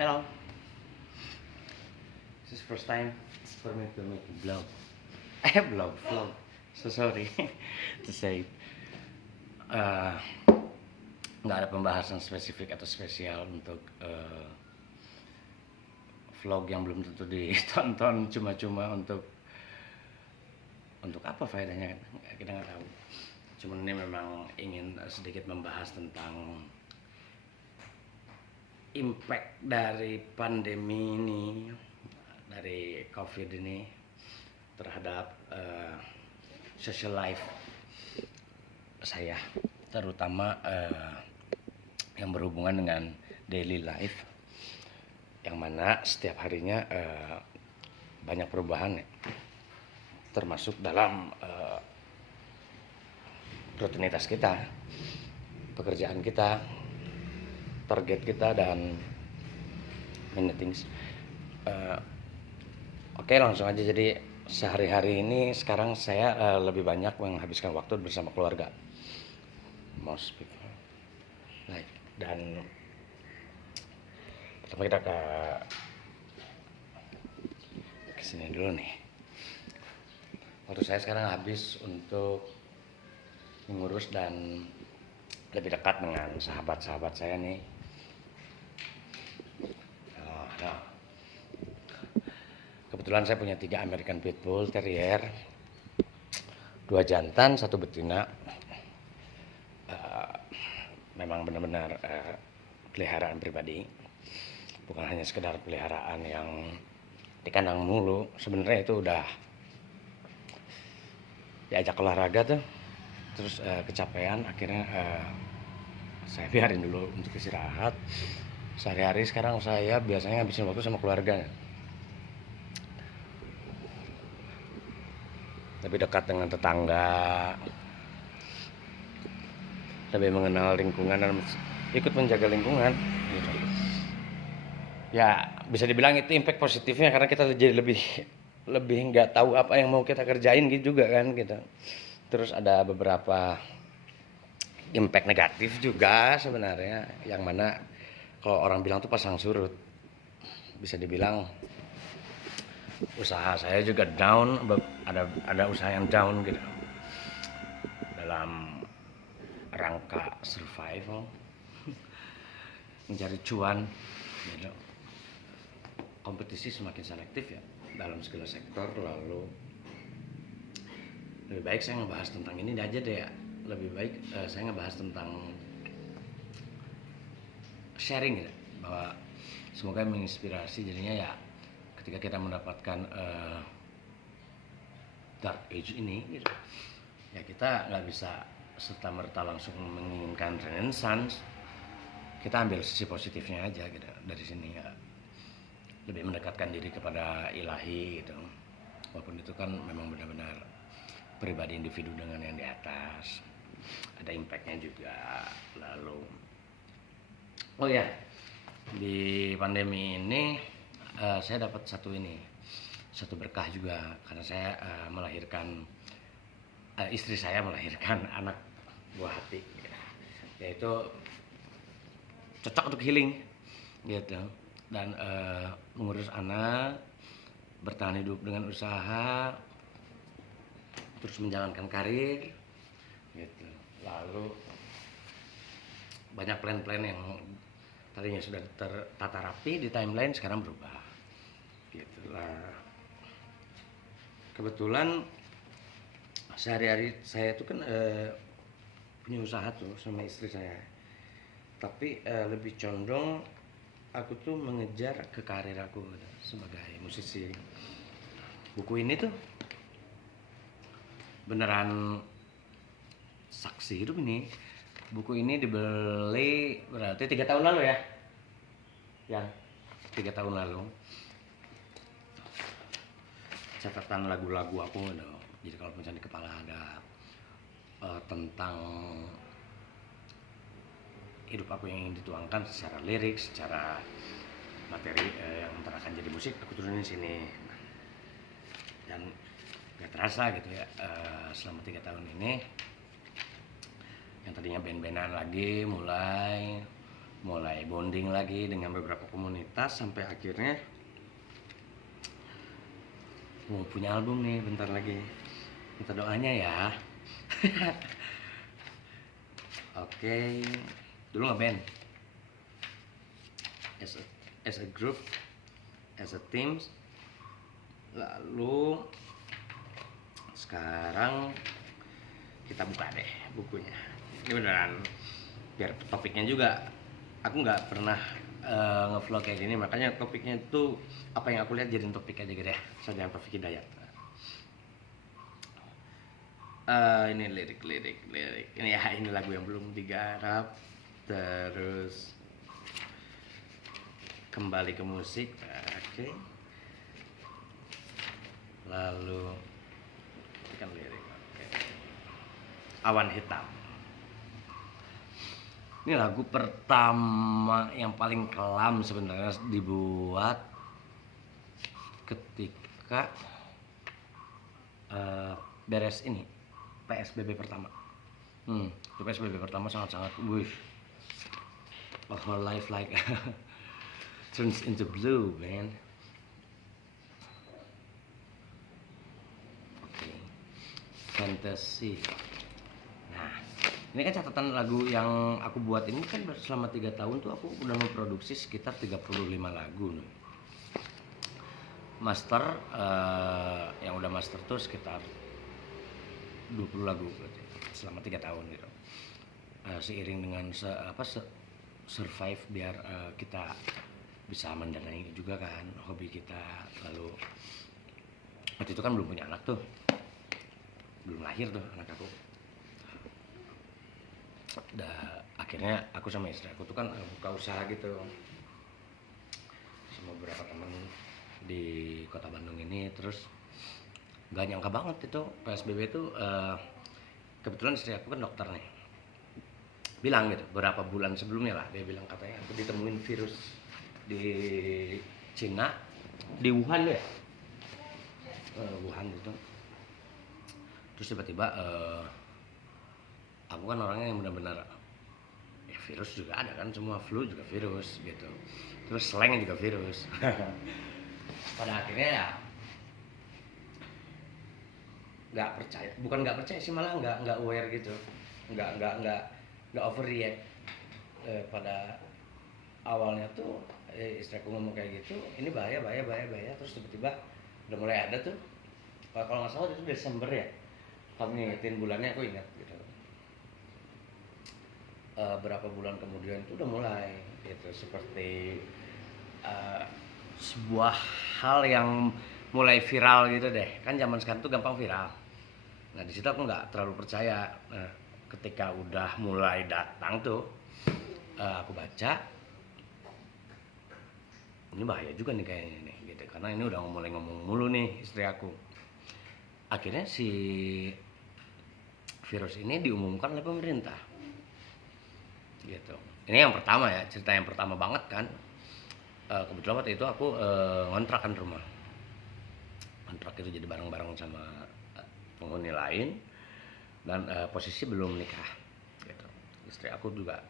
Hello. This is first time for me to make a vlog. Vlog. So sorry to say. Uh, nggak ada pembahasan spesifik atau spesial untuk vlog yang belum tentu ditonton, cuma-cuma untuk apa faedahnya, kita nggak tahu. Cuman ini memang ingin sedikit membahas tentang impact dari pandemi ini, dari COVID ini terhadap social life saya, terutama yang berhubungan dengan daily life, yang mana setiap harinya banyak perubahan ya, termasuk dalam rutinitas kita, pekerjaan kita, target kita, dan many things. Oke, langsung aja. Jadi sehari-hari ini sekarang saya lebih banyak menghabiskan waktu bersama keluarga, most people like. Dan pertama kita ke sini dulu nih. Waktu saya sekarang habis untuk mengurus dan lebih dekat dengan sahabat-sahabat saya nih. Nah, kebetulan saya punya 3 American Pitbull Terrier, 2 jantan, 1 betina. Memang benar-benar peliharaan pribadi, bukan hanya sekedar peliharaan yang di kandang mulu. Sebenarnya itu udah diajak olahraga tuh, terus kecapean, akhirnya saya biarin dulu untuk istirahat. Sehari-hari sekarang saya biasanya habisin waktu sama keluarga, lebih dekat dengan tetangga, lebih mengenal lingkungan dan ikut menjaga lingkungan gitu. Ya bisa dibilang itu impact positifnya, karena kita jadi lebih nggak tahu apa yang mau kita kerjain gitu juga kan gitu. Terus ada beberapa impact negatif juga sebenarnya, yang mana kalau orang bilang tuh pasang surut. Bisa dibilang usaha saya juga down, ada usaha yang down gitu, dalam rangka survival, mencari cuan gitu. Kompetisi semakin selektif ya dalam segala sektor. Lalu lebih baik saya ngebahas tentang ini aja deh ya. Lebih baik saya ngebahas tentang sharing gitu, bahwa semoga menginspirasi. Jadinya ya ketika kita mendapatkan dark age ini gitu, ya kita nggak bisa serta-merta langsung menginginkan renaissance. Kita ambil sisi positifnya aja gitu dari sini ya, lebih mendekatkan diri kepada ilahi gitu. Walaupun itu kan memang benar-benar pribadi individu dengan yang di atas, ada impactnya juga. Lalu oh ya, di pandemi ini saya dapat satu berkah juga, karena saya melahirkan, istri saya melahirkan anak buah hati, yaitu cocok untuk healing gitu. Dan mengurus anak, bertahan hidup dengan usaha, terus menjalankan karir gitu. Lalu banyak plan-plan yang tadinya sudah tertata rapi di timeline, sekarang berubah gitu lah. Kebetulan sehari-hari saya itu kan punya usaha tuh sama istri saya, tapi lebih condong aku tuh mengejar ke karir aku sebagai musisi. Buku ini tuh beneran saksi hidup ini. Buku ini dibeli berarti 3 tahun lalu ya, yang 3 tahun lalu. Catatan lagu-lagu aku gitu. Jadi kalau misalnya di kepala ada tentang hidup aku yang ingin dituangkan secara lirik, secara materi yang ntar akan jadi musik, aku turunin sini. Dan gak terasa gitu ya, selama 3 tahun ini yang tadinya band-bandan lagi mulai bonding lagi dengan beberapa komunitas sampai akhirnya mau punya album nih bentar lagi. Minta doanya ya. Oke, dulu ngeband as a group, as a team. Lalu sekarang kita buka deh bukunya. Ini beneran biar topiknya juga, aku nggak pernah ngevlog kayak gini, makanya topiknya itu apa yang aku lihat jadiin topik aja gitu ya. Saya Taufik Hidayat. Ini lirik ini ya, ini lagu yang belum digarap. Terus kembali ke musik, oke. Lalu kan lirik, oke. Awan Hitam. Ini lagu pertama yang paling kelam sebenarnya, dibuat ketika beres ini PSBB pertama. Itu PSBB pertama sangat-sangat a whole life like turns into blue, man. Oke. Fantasy. Nah, ini kan catatan lagu yang aku buat ini kan selama 3 tahun tuh aku udah memproduksi sekitar 35 lagu nih. Master yang udah master tuh sekitar 20 lagu berarti selama 3 tahun gitu. Seiring dengan survive biar kita bisa mendanai juga kan hobi kita. Lalu waktu itu kan belum punya anak tuh, belum lahir tuh anak aku. Akhirnya aku sama istri aku tuh kan buka usaha gitu sama beberapa teman di kota Bandung ini. Terus gak nyangka banget itu PSBB itu kebetulan istri aku kan dokter nih, bilang gitu beberapa bulan sebelumnya lah, dia bilang katanya aku ditemuin virus di Cina, di Wuhan deh, Wuhan gitu. Terus tiba-tiba aku kan orangnya yang benar-benar ya virus juga ada kan, semua flu juga virus gitu, terus slang juga virus. Pada akhirnya ya bukan nggak percaya sih, malah nggak aware gitu, nggak overreact. Pada awalnya tuh istri aku ngomong kayak gitu, ini bahaya. Terus tiba-tiba udah mulai ada tuh, kalau nggak salah itu Desember ya, kamu ngingetin bulannya, aku ingat gitu. Berapa bulan kemudian itu udah mulai gitu, seperti sebuah hal yang mulai viral gitu deh, kan zaman sekarang tuh gampang viral. Nah di situ aku nggak terlalu percaya. Nah ketika udah mulai datang tuh, aku baca ini bahaya juga nih kayaknya nih gitu, karena ini udah mulai ngomong mulu nih istri aku. Akhirnya si virus ini diumumkan oleh pemerintah gitu. Ini yang pertama ya, cerita yang pertama banget kan. Kebetulan waktu itu aku ngontrak kan rumah, kontrak itu jadi bareng-bareng sama penghuni lain, dan posisi belum nikah gitu. Istri aku juga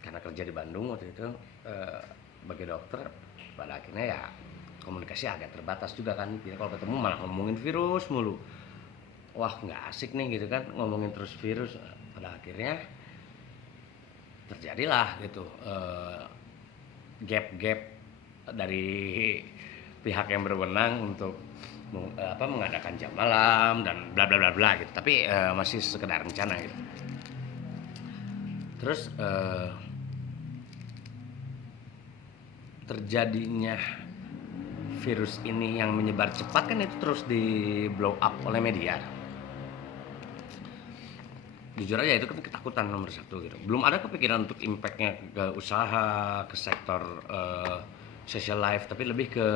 karena kerja di Bandung waktu itu sebagai dokter, pada akhirnya ya komunikasi agak terbatas juga kan. Kalau ketemu malah ngomongin virus mulu, wah nggak asik nih gitu kan, ngomongin terus virus. Pada akhirnya terjadilah gitu gap dari pihak yang berwenang untuk mengadakan jam malam dan bla bla bla bla gitu, tapi masih sekedar rencana gitu. Terus terjadinya virus ini yang menyebar cepat kan, itu terus di blow up oleh media. Jujur aja itu kan ketakutan nomor satu gitu. Belum ada kepikiran untuk impactnya ke usaha, ke sektor social life, tapi lebih ke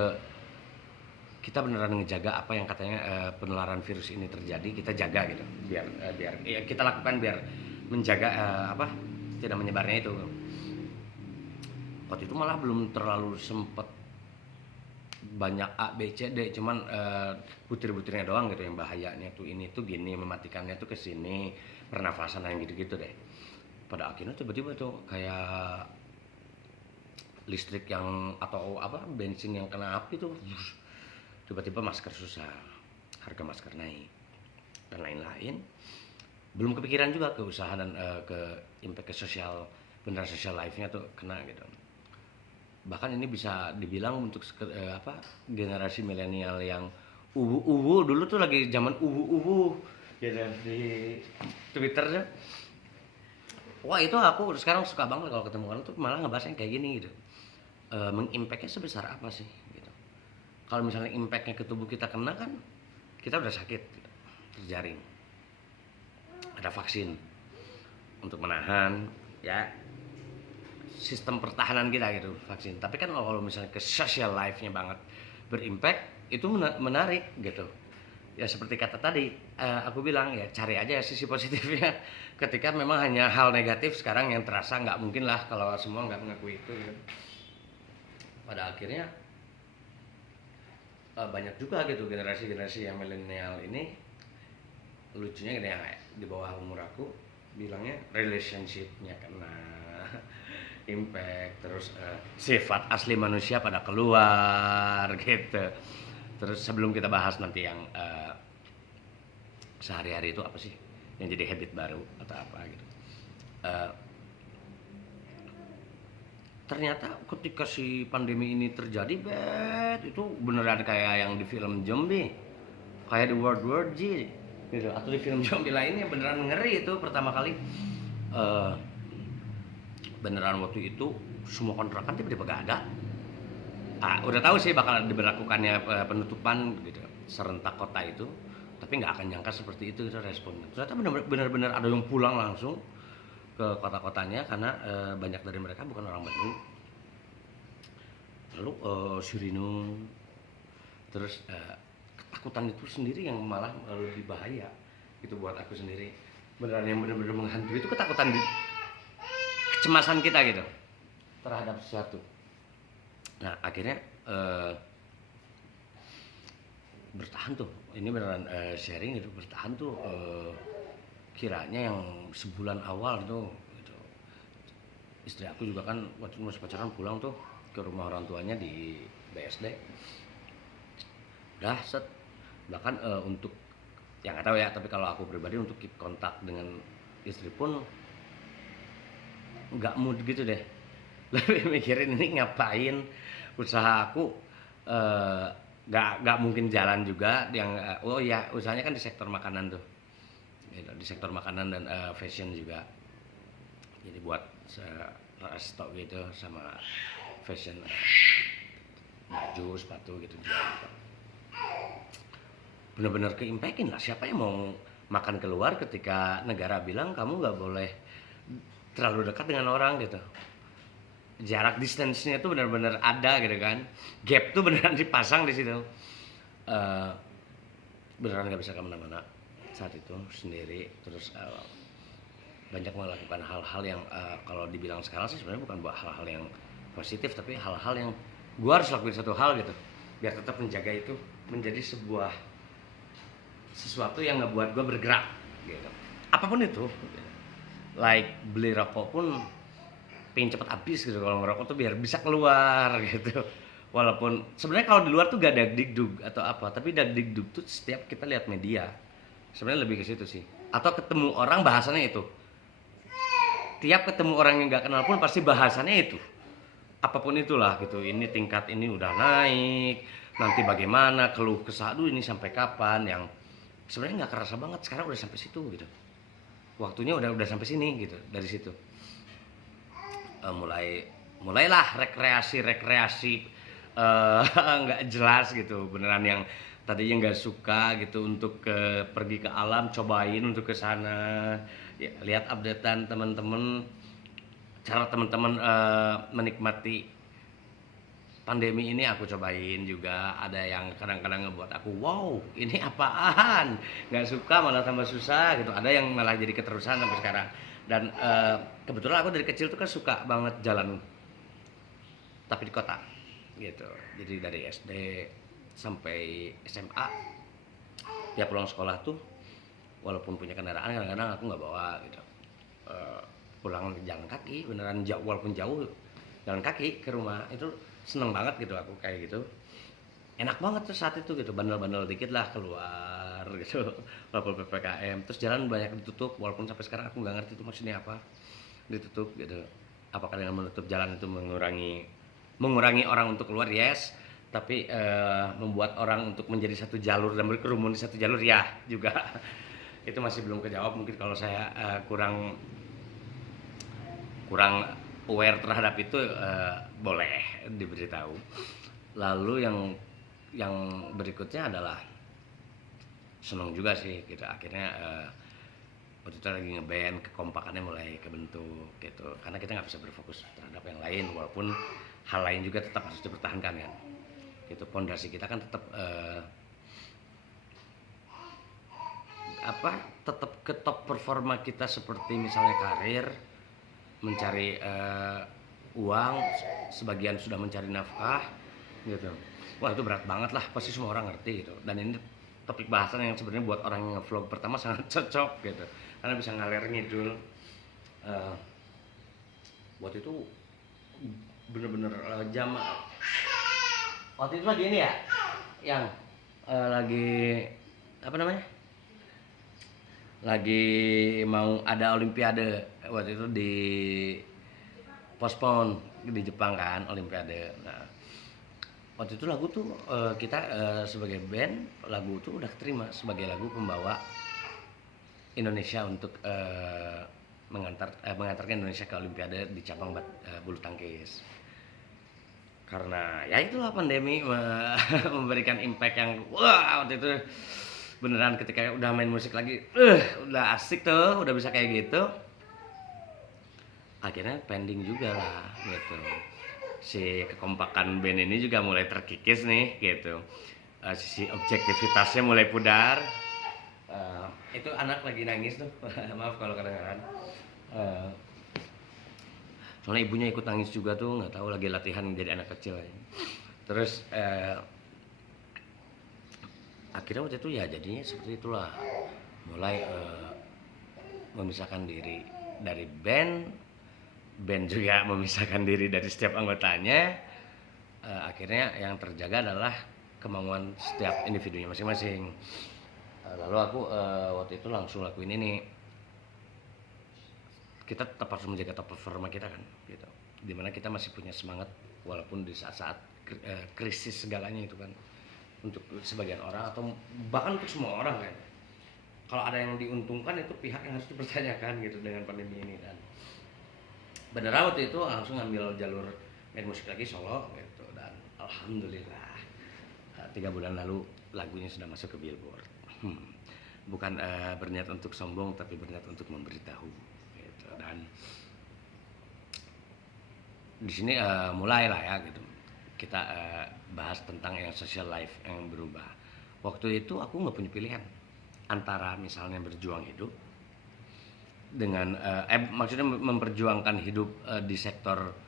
kita beneran ngejaga apa yang katanya penularan virus ini terjadi, kita jaga gitu, biar ya, kita lakukan biar menjaga tidak menyebarnya itu. Waktu itu malah belum terlalu sempet banyak A, B, C, D, cuman butir-butirnya doang gitu yang bahayanya tuh ini tuh gini, mematikannya tuh kesini, pernafasan yang gitu-gitu deh. pada akhirnya tiba-tiba tuh kayak listrik yang atau apa bensin yang kena api tuh, tiba-tiba masker susah, harga masker naik dan lain-lain. Belum kepikiran juga ke usaha dan ke impact ke sosial, beneran social life-nya tuh kena gitu. Bahkan ini bisa dibilang untuk apa, generasi milenial yang uwu dulu tuh lagi zaman uwu gitu di Twitter tuh. Wah itu aku sekarang suka banget kalau ketemu orang tuh malah ngebahas yang kayak gini gitu. Mengimpactnya sebesar apa sih gitu. Kalau misalnya impactnya ke tubuh kita kena kan kita udah sakit gitu, terjaring. Ada vaksin untuk menahan ya sistem pertahanan kita gitu vaksin. Tapi kan kalau misalnya ke social life-nya banget berimpact itu menarik gitu. Ya seperti kata tadi aku bilang ya cari aja sisi positifnya. Ketika memang hanya hal negatif sekarang yang terasa, nggak mungkin lah kalau semua nggak mengakui itu gitu. Pada akhirnya banyak juga gitu generasi-generasi yang milenial ini, lucunya gitu ya, di bawah umur aku bilangnya relationship-nya kena impact, terus sifat asli manusia pada keluar gitu. Terus sebelum kita bahas nanti yang sehari-hari itu apa sih yang jadi habit baru atau apa gitu, ternyata ketika si pandemi ini terjadi, itu beneran kayak yang di film zombie, kayak di World War Z gitu, atau di film zombie lainnya beneran ngeri itu pertama kali. Eh, Beneran waktu itu semua kontrakan tiba-tiba gak ada. Udah tahu sih bakal diberlakukannya penutupan gitu serentak kota itu, tapi nggak akan nyangka seperti itu responnya. Ternyata benar-benar ada yang pulang langsung ke kota-kotanya karena banyak dari mereka bukan orang Bandung. Lalu Suriname, terus ketakutan itu sendiri yang malah lebih bahaya itu buat aku sendiri. Beneran yang benar-benar menghantui itu ketakutan, kecemasan kita gitu terhadap sesuatu. Nah akhirnya bertahan tuh, ini beneran sharing gitu, bertahan tuh kiranya yang sebulan awal tuh gitu. Istri aku juga kan waktu masih pacaran pulang tuh ke rumah orang tuanya di BSD, udah set. Bahkan untuk yang nggak tahu ya, tapi kalau aku pribadi untuk keep kontak dengan istri pun nggak mood gitu deh. Lebih mikirin ini ngapain, usaha aku nggak mungkin jalan juga yang oh ya usahanya kan di sektor makanan tuh gitu, di sektor makanan dan fashion juga, jadi buat stok gitu sama fashion, baju sepatu gitu jual. Bener-bener keimpakin lah, siapa yang mau makan keluar ketika negara bilang kamu nggak boleh terlalu dekat dengan orang gitu, jarak distance-nya tuh benar-benar ada gitu kan, gap tuh beneran dipasang di situ. uh, Beneran nggak bisa kemana-mana saat itu sendiri. Terus banyak melakukan hal-hal yang kalau dibilang sekarang sih sebenarnya bukan buat hal-hal yang positif, tapi hal-hal yang gue harus lakuin satu hal gitu biar tetap menjaga itu menjadi sesuatu yang ngebuat gue bergerak gitu, apapun itu. Like beli rokok pun pengen cepet habis gitu kalau ngerokok tuh biar bisa keluar gitu. Walaupun sebenarnya kalau di luar tuh gak ada digdug atau apa, tapi digdug tuh setiap kita lihat media sebenarnya lebih ke situ sih. Atau ketemu orang bahasannya itu, tiap ketemu orang yang nggak kenal pun pasti bahasannya itu, apapun itulah gitu. Ini tingkat ini udah naik, nanti bagaimana, keluh kesah, aduh ini sampai kapan, yang sebenarnya nggak kerasa banget sekarang udah sampai situ gitu, waktunya udah sampai sini gitu. Dari situ mulailah rekreasi nggak jelas gitu beneran, yang tadinya nggak suka gitu untuk pergi ke alam, cobain untuk ke sana ya, lihat updatean teman-teman, cara teman-teman menikmati pandemi ini aku cobain juga. Ada yang kadang-kadang ngebuat aku wow ini apaan, nggak suka malah tambah susah gitu. Ada yang malah jadi keterusan sampai sekarang. Dan kebetulan aku dari kecil tuh kan suka banget jalan tapi di kota gitu. Jadi dari SD sampai SMA ya pulang sekolah tuh walaupun punya kendaraan kadang-kadang aku nggak bawa gitu. pulang jalan kaki beneran jauh, walaupun jauh jalan kaki ke rumah itu seneng banget gitu aku kayak gitu. Enak banget tuh saat itu gitu, bandel-bandel dikit lah keluar gitu walaupun PPKM, terus jalan banyak ditutup walaupun sampai sekarang aku nggak ngerti itu maksudnya apa ditutup gitu. Apakah dengan menutup jalan itu mengurangi orang untuk keluar? Yes, tapi membuat orang untuk menjadi satu jalur dan berkerumun di satu jalur ya juga. Itu masih belum kejawab, mungkin kalau saya kurang aware terhadap itu boleh diberitahu. Lalu yang berikutnya adalah senang juga sih gitu, akhirnya waktu itu lagi ngeband, kekompakannya mulai kebentuk gitu, karena kita nggak bisa berfokus terhadap yang lain, walaupun hal lain juga tetap harus dipertahankan kan gitu. Pondasi kita kan tetap tetap ke top performa kita, seperti misalnya karir, mencari uang, sebagian sudah mencari nafkah gitu. Wah itu berat banget lah, pasti semua orang ngerti gitu. Dan ini topik bahasan yang sebenarnya buat orang yang vlog pertama sangat cocok gitu, karena bisa ngalir ngidul. Waktu itu bener-bener jam waktu itu lagi ini ya, yang lagi apa namanya, lagi mau ada olimpiade waktu itu, di postpone di Jepang kan olimpiade. Nah waktu itu lagu tuh kita sebagai band, lagu tuh udah terima sebagai lagu pembawa Indonesia untuk mengantarkan Indonesia ke olimpiade di cabang bulu tangkis. Karena ya itulah pandemi memberikan impact yang wah, waktu itu beneran ketika udah main musik lagi udah asik tuh, udah bisa kayak gitu, akhirnya pending juga lah gitu. Si kekompakan band ini juga mulai terkikis nih gitu, sisi objektivitasnya mulai pudar. Itu anak lagi nangis tuh maaf kalau kadang-kadang soalnya ibunya ikut nangis juga tuh, nggak tahu lagi latihan jadi anak kecil aja. Terus akhirnya waktu itu ya jadinya seperti itulah, mulai memisahkan diri dari band juga memisahkan diri dari setiap anggotanya. Akhirnya yang terjaga adalah kemauan setiap individunya masing-masing. Lalu aku waktu itu langsung lakuin ini, kita tetap harus menjaga top performa kita kan gitu, dimana kita masih punya semangat walaupun di saat-saat krisis segalanya itu kan, untuk sebagian orang atau bahkan untuk semua orang kan. Kalau ada yang diuntungkan itu pihak yang harus dipertanyakan gitu dengan pandemi ini. Dan beneran waktu itu langsung ngambil jalur main musik lagi solo gitu, dan alhamdulillah 3 bulan lalu lagunya sudah masuk ke Billboard. Bukan berniat untuk sombong, tapi berniat untuk memberitahu gitu. Dan di sini mulailah ya gitu kita bahas tentang yang social life yang berubah. Waktu itu aku nggak punya pilihan antara misalnya berjuang hidup dengan maksudnya memperjuangkan hidup di sektor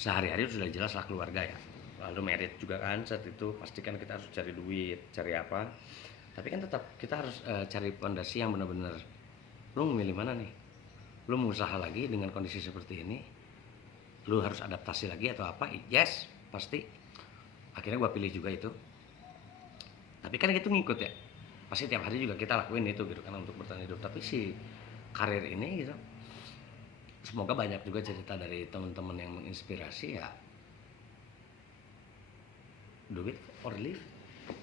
sehari-hari sudah jelas lah keluarga ya, lalu merit juga kan saat itu, pastikan kita harus cari duit, cari apa, tapi kan tetap kita harus cari fondasi yang benar-benar lu memilih mana nih, lu mau usaha lagi dengan kondisi seperti ini, lu harus adaptasi lagi atau apa. Yes pasti, akhirnya gua pilih juga itu, tapi kan itu ngikut ya, pasti tiap hari juga kita lakuin itu gitu kan untuk bertahan hidup. Tapi si karir ini gitu, semoga banyak juga cerita dari teman-teman yang menginspirasi ya, do it or leave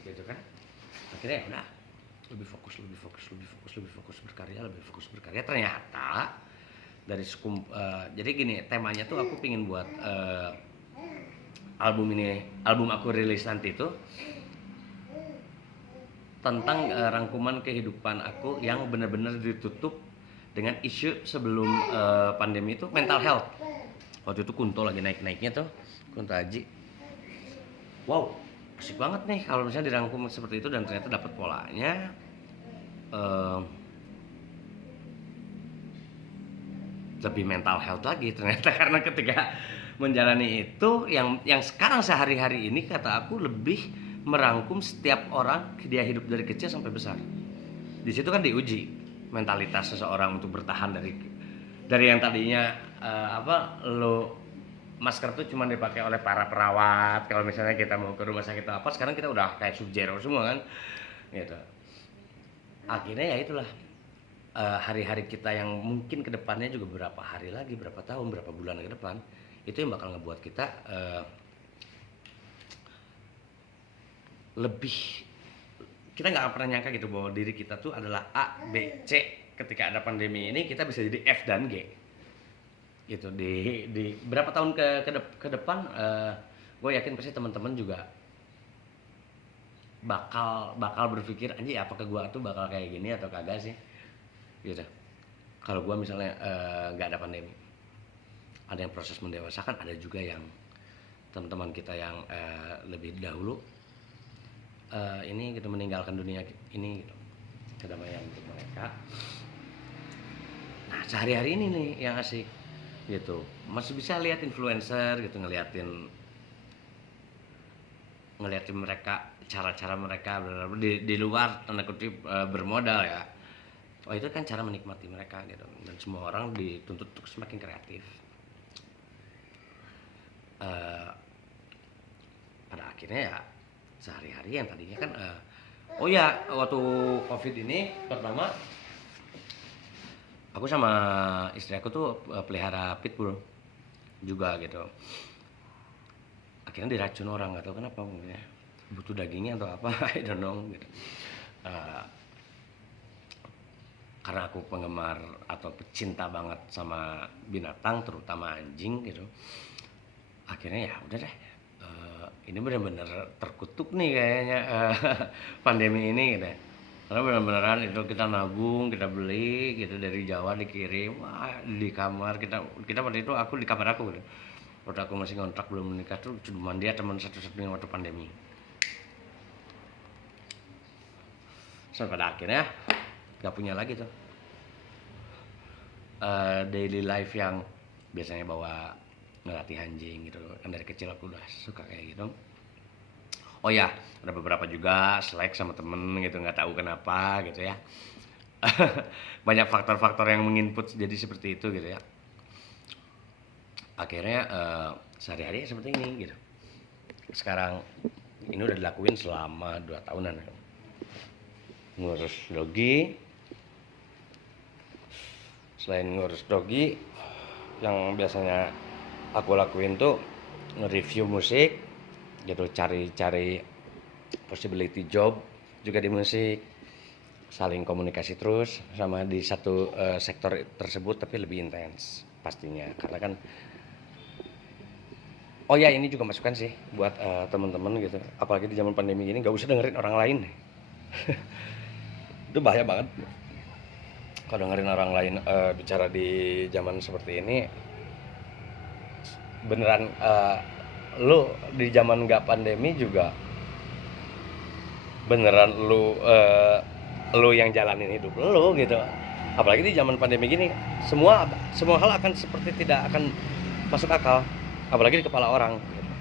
gitu kan. Akhirnya ya udah, lebih fokus berkarya. Ternyata dari jadi gini, temanya tuh aku pingin buat album aku rilis nanti itu tentang rangkuman kehidupan aku yang benar-benar ditutup dengan isu sebelum pandemi itu, mental health. Waktu itu Kunto lagi naik-naiknya tuh, Kunto Aji. Wow, asik banget nih kalau misalnya dirangkum seperti itu, dan ternyata dapat polanya. Lebih mental health lagi ternyata, karena ketika menjalani itu yang sekarang sehari-hari ini, kata aku lebih merangkum setiap orang dia hidup dari kecil sampai besar. Di situ kan diuji mentalitas seseorang untuk bertahan Dari yang tadinya lo masker tuh cuma dipakai oleh para perawat kalau misalnya kita mau ke rumah sakit atau apa, sekarang kita udah kayak Sub-Zero semua kan gitu. Akhirnya ya itulah, hari-hari kita yang mungkin kedepannya juga berapa hari lagi, berapa tahun, berapa bulan ke depan, itu yang bakal ngebuat kita lebih, kita nggak akan pernah nyangka gitu bahwa diri kita tuh adalah A, B, C. Ketika ada pandemi ini kita bisa jadi F dan G gitu. Di berapa tahun ke depan, gue yakin pasti teman-teman juga bakal berpikir, anjir apakah gue tuh bakal kayak gini atau kagak sih gitu. Kalau gue misalnya nggak ada pandemi, ada yang proses mendewasakan, ada juga yang teman-teman kita yang lebih dahulu ini gitu meninggalkan dunia ini gitu. Kedamaian untuk mereka. Nah sehari-hari ini nih yang asik gitu, masih bisa lihat influencer gitu, ngeliatin mereka, cara-cara mereka di luar tanda kutip bermodal ya. Oh itu kan cara menikmati mereka gitu, dan semua orang dituntut untuk semakin kreatif. Pada akhirnya ya sehari-hari yang tadinya kan oh ya waktu COVID ini pertama, aku sama istri aku tuh pelihara pitbull juga gitu. Akhirnya diracun orang, nggak tahu kenapa, mungkin ya butuh dagingnya atau apa, I don't know gitu. Karena aku penggemar atau pecinta banget sama binatang, terutama anjing gitu. Akhirnya ya udah deh, ini benar-benar terkutuk nih kayaknya pandemi ini gitu. Karena benar-benaran itu kita nabung, kita beli gitu dari Jawa dikirim, wah, di kamar kita pada itu aku di kamar aku gitu. Waktu aku masih ngontrak belum menikah tuh cuma dia teman satu-satunya waktu pandemi. Sampai pada akhirnya gak punya lagi tuh daily life yang biasanya bawa ngelatih anjing gitu kan. Dari kecil aku udah suka kayak gitu. Oh ya, ada beberapa juga selek sama temen gitu, nggak tahu kenapa gitu ya. Banyak faktor-faktor yang menginput jadi seperti itu gitu ya. Akhirnya sehari-hari seperti ini gitu. Sekarang ini udah dilakuin selama 2 tahunan ya. Ngurus dogi. Selain ngurus dogi, yang biasanya aku lakuin tuh nge-review musik gitu, cari possibility job juga di musik, saling komunikasi terus sama di satu sektor tersebut, tapi lebih intens pastinya karena kan. Oh ya ini juga masukan sih buat teman-teman gitu, apalagi di zaman pandemi gini nggak usah dengerin orang lain. Itu bahaya banget kalau dengerin orang lain bicara di zaman seperti ini. Beneran lu di zaman nggak pandemi juga beneran lu yang jalanin hidup lu gitu. Apalagi di zaman pandemi gini semua hal akan seperti tidak akan masuk akal, apalagi di kepala orang gitu.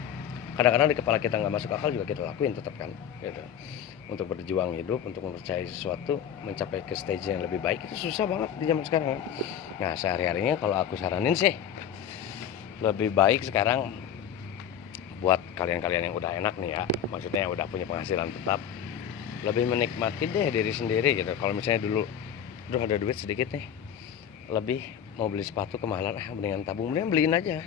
Kadang-kadang di kepala kita nggak masuk akal juga kita lakuin tetap kan gitu. Untuk berjuang hidup, untuk mempercayai sesuatu, mencapai ke stage yang lebih baik itu susah banget di zaman sekarang. Nah sehari-harinya kalau aku saranin sih lebih baik sekarang buat kalian-kalian yang udah enak nih ya, maksudnya udah punya penghasilan tetap, lebih menikmati deh diri sendiri gitu. Kalau misalnya dulu aduh ada duit sedikit nih, lebih mau beli sepatu kemahalan, mendingan tabung, mendingan beliin aja.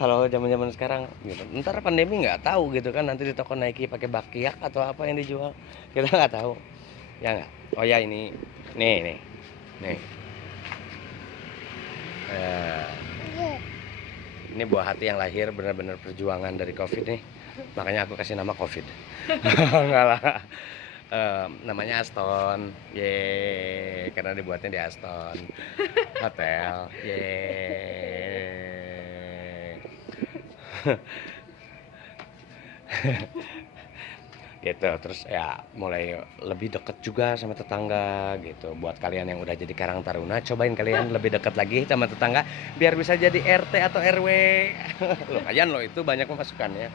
Kalau zaman-zaman sekarang gitu, ntar pandemi nggak tahu gitu kan, nanti di toko Nike pakai bakiak atau apa yang dijual, kita nggak tahu ya nggak. Oh ya ini nih ini buah hati yang lahir benar-benar perjuangan dari COVID nih, makanya aku kasih nama COVID. Enggak lah, namanya Aston, ye, karena dibuatnya di Aston Hotel, ye. Gitu. Terus ya mulai lebih deket juga sama tetangga gitu. Buat kalian yang udah jadi Karang Taruna, cobain kalian lebih dekat lagi sama tetangga biar bisa jadi RT atau RW. Lumayan loh, itu banyak pemasukannya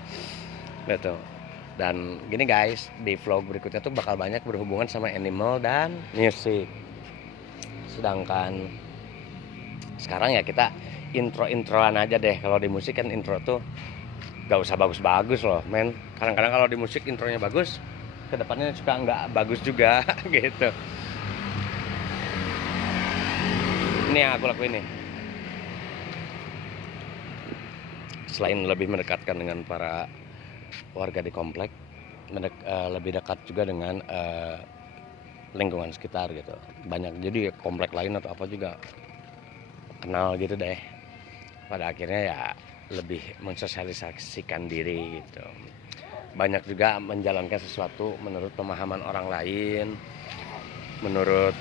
gitu. Dan gini guys, di vlog berikutnya tuh bakal banyak berhubungan sama animal dan music. Sedangkan Sekarang ya kita intro-introan aja deh. Kalau di musik kan intro tuh gak usah bagus-bagus loh men. Kadang-kadang kalau di musik intronya bagus, kedepannya suka nggak bagus juga gitu. Ini yang aku lakuin nih, selain lebih mendekatkan dengan para warga di komplek, lebih dekat juga dengan lingkungan sekitar gitu. Banyak, jadi komplek lain atau apa juga kenal gitu deh. Pada akhirnya ya lebih mensosialisasikan diri gitu. Banyak juga menjalankan sesuatu menurut pemahaman orang lain, menurut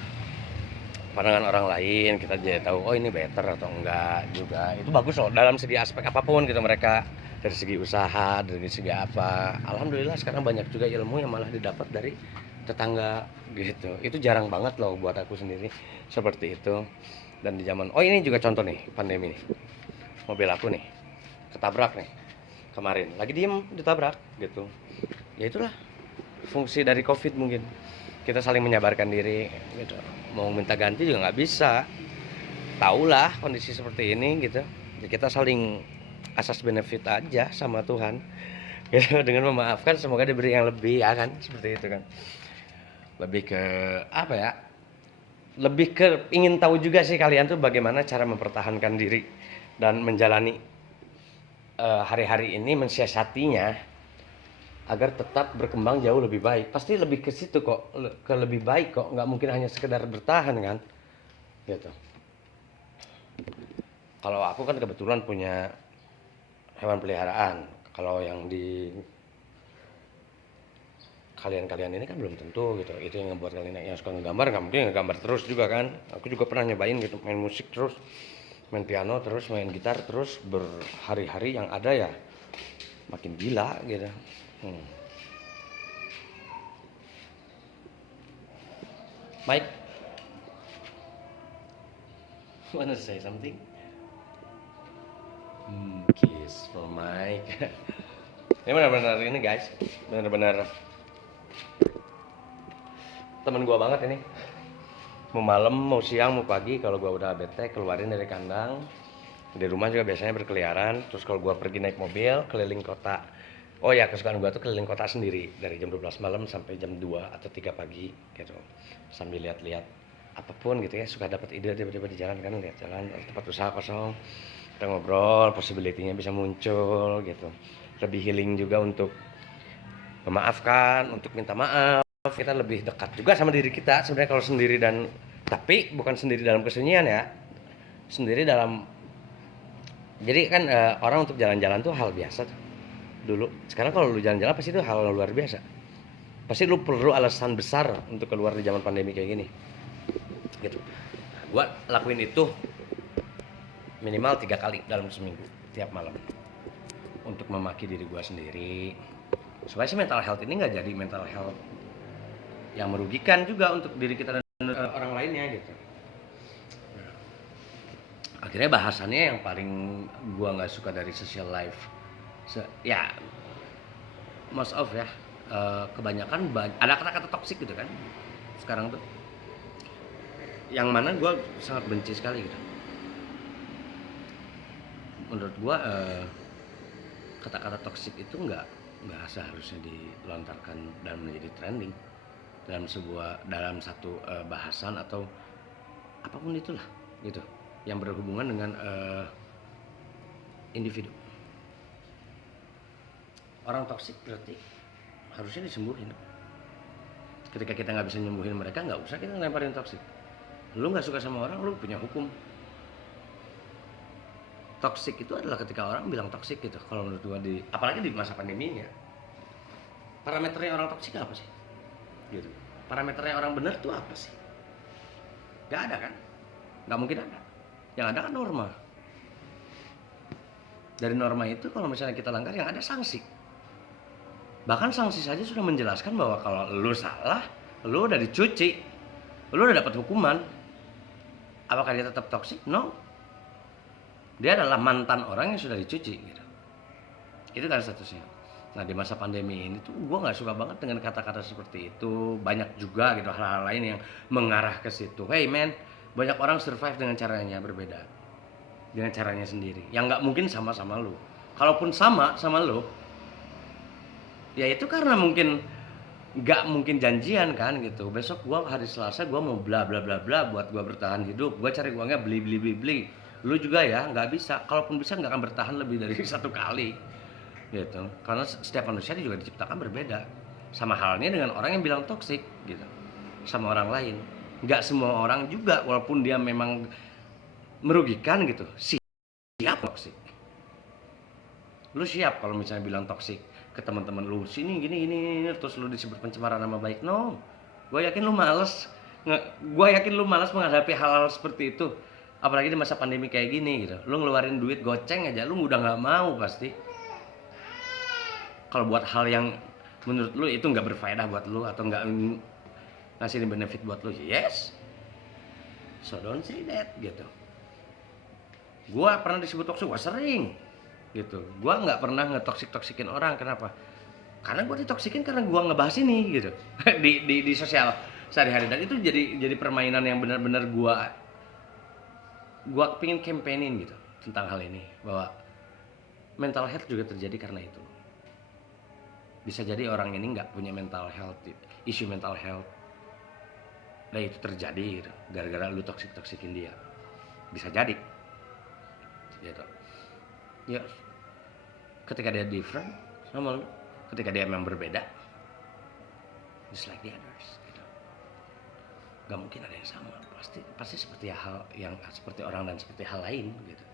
pandangan orang lain, kita jadi tahu oh ini better atau enggak juga. Itu bagus loh dalam segi aspek apapun gitu. Mereka dari segi usaha, dari segi apa, alhamdulillah sekarang banyak juga ilmu yang malah didapat dari tetangga gitu. Itu jarang banget loh buat aku sendiri seperti itu. Dan di zaman, oh ini juga contoh nih pandemi nih, mobil aku nih ketabrak nih kemarin, lagi diem ditabrak gitu. Ya itulah fungsi dari COVID mungkin, kita saling menyabarkan diri gitu. Mau minta ganti juga nggak bisa, tahulah kondisi seperti ini gitu. Ya kita saling asas benefit aja sama Tuhan gitu. Dengan memaafkan semoga diberi yang lebih, ya kan, seperti itu kan. Lebih ke apa ya, lebih ke ingin tahu juga sih kalian tuh bagaimana cara mempertahankan diri dan menjalani hari-hari ini, mensiasatinya agar tetap berkembang jauh lebih baik. Pasti lebih ke situ kok, ke lebih baik kok, nggak mungkin hanya sekedar bertahan kan gitu. Kalau aku kan kebetulan punya hewan peliharaan. Kalau yang di kalian-kalian ini kan belum tentu gitu. Itu yang ngebuat kalian yang suka ngegambar, nggak mungkin ngegambar terus juga kan. Aku juga pernah nyobain gitu, main musik terus, main piano terus, main gitar terus, berhari-hari yang ada ya makin gila gitu. Mike, wanna say something? Kiss for Mike. Ini benar-benar ini guys, benar-benar temen gua banget ini. Mau malam, mau siang, mau pagi, kalau gua udah bete keluarin dari kandang. Di rumah juga biasanya berkeliaran. Terus kalau gua pergi naik mobil keliling kota, oh ya kesukaan gua tuh keliling kota sendiri dari jam 12 malam sampai jam 2 atau 3 pagi gitu, sambil lihat-lihat apapun gitu ya. Suka dapat ide tiba-tiba di jalan kan, lihat jalan tempat usaha kosong, kita ngobrol, possibility-nya bisa muncul gitu. Lebih healing juga untuk memaafkan, untuk minta maaf. Kita lebih dekat juga sama diri kita sebenarnya kalau sendiri, dan tapi bukan sendiri dalam kesunyian ya, sendiri dalam, jadi kan orang untuk jalan-jalan tuh hal biasa tuh dulu. Sekarang kalau lu jalan-jalan pasti itu hal luar biasa. Pasti lu perlu alasan besar untuk keluar di zaman pandemi kayak gini gitu. Gua lakuin itu minimal 3 kali dalam seminggu, tiap malam, untuk memaki diri gua sendiri supaya si mental health ini nggak jadi mental health yang merugikan juga untuk diri kita dan orang lainnya gitu. Akhirnya bahasannya yang paling gua nggak suka dari social life, ya most of ya, kebanyakan ada kata-kata toksik gitu kan sekarang tuh, yang mana gua sangat benci sekali gitu. Menurut gua kata-kata toksik itu nggak seharusnya dilontarkan dan menjadi trending dalam satu bahasan atau apapun itulah gitu, yang berhubungan dengan individu. Orang toksik berarti harusnya disembuhin. Ketika kita nggak bisa nyembuhin mereka, nggak usah kita lemparin toksik. Lu nggak suka sama orang, lu punya hukum. Toksik itu adalah ketika orang bilang toksik gitu. Kalau menurut gua, apalagi di masa pandemi ya, parameternya orang toksik apa sih gitu. Parameternya orang benar tuh apa sih? Nggak ada kan, nggak mungkin ada. Yang ada kan norma. Dari norma itu kalau misalnya kita langgar, yang ada sanksi. Bahkan sanksi saja sudah menjelaskan bahwa kalau lu salah, lu udah dicuci, lu udah dapat hukuman. Apakah dia tetap toksik? No. Dia adalah mantan orang yang sudah dicuci gitu. Itu kan statusnya. Nah di masa pandemi ini tuh gue nggak suka banget dengan kata-kata seperti itu. Banyak juga gitu hal-hal lain yang mengarah ke situ. Hey man, banyak orang survive dengan caranya berbeda. dengan caranya sendiri yang nggak mungkin sama lu. Kalaupun sama lu, ya itu karena mungkin nggak mungkin janjian kan gitu, besok gua hari Selasa gua mau bla bla bla bla buat gua bertahan hidup, gua cari uangnya beli beli beli beli. Lu juga ya nggak bisa, kalaupun bisa nggak akan bertahan lebih dari satu kali gitu, karena setiap manusia juga diciptakan berbeda. Sama halnya dengan orang yang bilang toksik gitu sama orang lain, nggak semua orang juga walaupun dia memang merugikan gitu siap toksik. Lu siap kalau misalnya bilang toksik ke teman-teman lu, sini gini gini terus lu disebut pencemaran nama baik? No, gue yakin lu males. Gue yakin lu malas menghadapi hal-hal seperti itu, apalagi di masa pandemi kayak gini gitu. Lu ngeluarin duit goceng aja lu udah nggak mau pasti. Kalau buat hal yang menurut lu itu nggak berfaedah buat lu atau nggak ngasih benefit buat lu, yes, so don't say that gitu. Gua pernah disebut toksik, gua sering gitu. Gua nggak pernah ngetoksik-toksikin orang. Kenapa? Karena gua ditoksikin karena gua ngebahas ini gitu di sosial sehari-hari, dan itu jadi permainan yang benar-benar gua pengen campaignin gitu tentang hal ini, bahwa mental health juga terjadi karena itu. Bisa jadi orang ini nggak punya mental health, isu mental health, nah itu terjadi gitu, gara-gara lu toksik-toksikin dia. Bisa jadi gitu ya, ketika dia different sama lu, ketika dia memang berbeda, just like the others gitu. Gak mungkin ada yang sama, pasti seperti hal yang seperti orang dan seperti hal lain gitu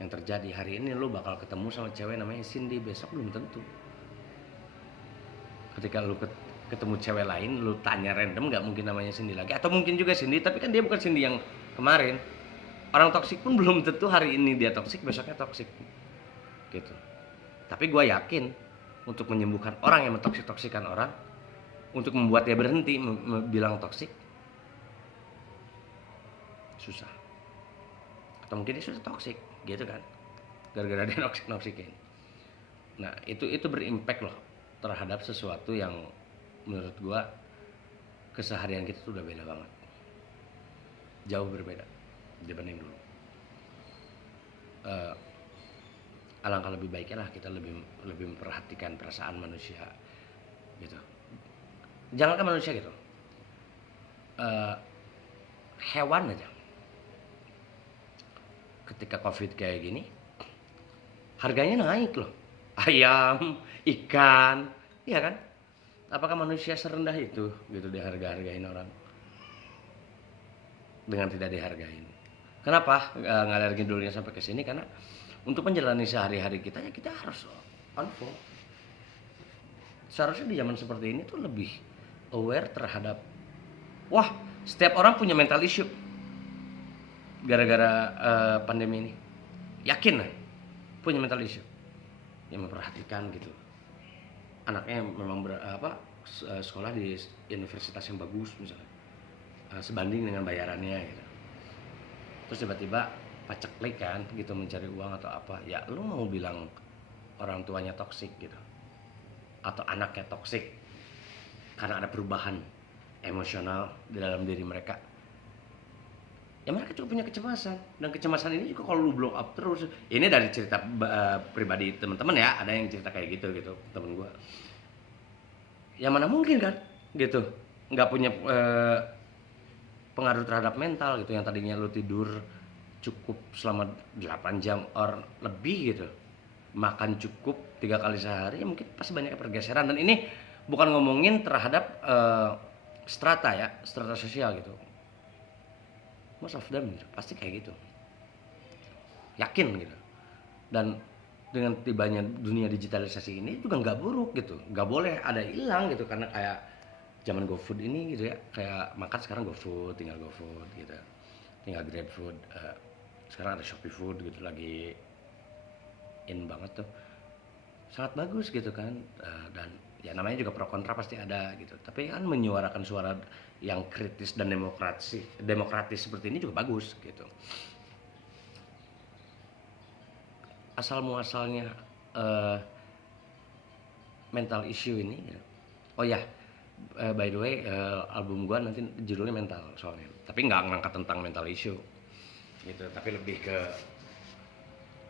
yang terjadi. Hari ini lu bakal ketemu sama cewek namanya Cindy, besok belum tentu. Ketika lu ketemu cewek lain, lu tanya random, gak mungkin namanya Cindy lagi, atau mungkin juga Cindy tapi kan dia bukan Cindy yang kemarin. Orang toksik pun belum tentu hari ini dia toksik, besoknya toksik gitu. Tapi gue yakin untuk menyembuhkan orang yang mentoksik-toksikan orang, untuk membuat dia berhenti bilang toksik, susah. Atau mungkin dia sudah toksik gitu kan, gara-gara dia noksikin. Nah itu berimpact loh terhadap sesuatu yang menurut gue keseharian kita tuh udah beda banget, jauh berbeda dibanding dulu. Alangkah lebih baiknya lah kita lebih memperhatikan perasaan manusia gitu. Jangankan manusia gitu, hewan aja ketika COVID kayak gini harganya naik loh. Ayam, ikan, iya kan? Apakah manusia serendah itu gitu diharga-hargain orang dengan tidak dihargain? Kenapa ngadarkin dulunya sampai ke sini? Karena untuk menjalani sehari-hari kita ya kita harus on phone. Seharusnya di zaman seperti ini tuh lebih aware terhadap, wah setiap orang punya mental issue gara-gara pandemi ini. Yakin lah punya mental issue, yang memperhatikan gitu. Anaknya memang sekolah di universitas yang bagus misalnya, sebanding dengan bayarannya gitu. Terus tiba-tiba paceklik kan gitu mencari uang atau apa, ya lu mau bilang orang tuanya toksik gitu atau anaknya toksik karena ada perubahan emosional di dalam diri mereka, ya mereka juga punya kecemasan, dan kecemasan ini juga kalau lu blow up terus, ini dari cerita pribadi teman-teman ya, ada yang cerita kayak gitu temen gue, ya mana mungkin kan gitu nggak punya pengaruh terhadap mental gitu, yang tadinya lu tidur cukup selama 8 jam or lebih gitu, makan cukup 3 kali sehari, ya mungkin pasti banyak pergeseran. Dan ini bukan ngomongin terhadap strata sosial gitu, most of them gitu, pasti kayak gitu, yakin gitu. Dan dengan tibanya dunia digitalisasi ini juga nggak buruk gitu, nggak boleh ada hilang gitu, karena kayak zaman GoFood ini gitu ya, kayak makan sekarang GoFood, tinggal GoFood gitu, tinggal GrabFood, sekarang ada Shopee Food gitu, lagi in banget tuh, sangat bagus gitu kan. Dan ya namanya juga pro kontra pasti ada gitu, tapi kan menyuarakan suara yang kritis dan demokratis seperti ini juga bagus gitu. Asal muasalnya mental issue ini gitu. Oh ya, by the way, album gua nanti judulnya mental soalnya, tapi nggak ngangkat tentang mental issue gitu, tapi lebih ke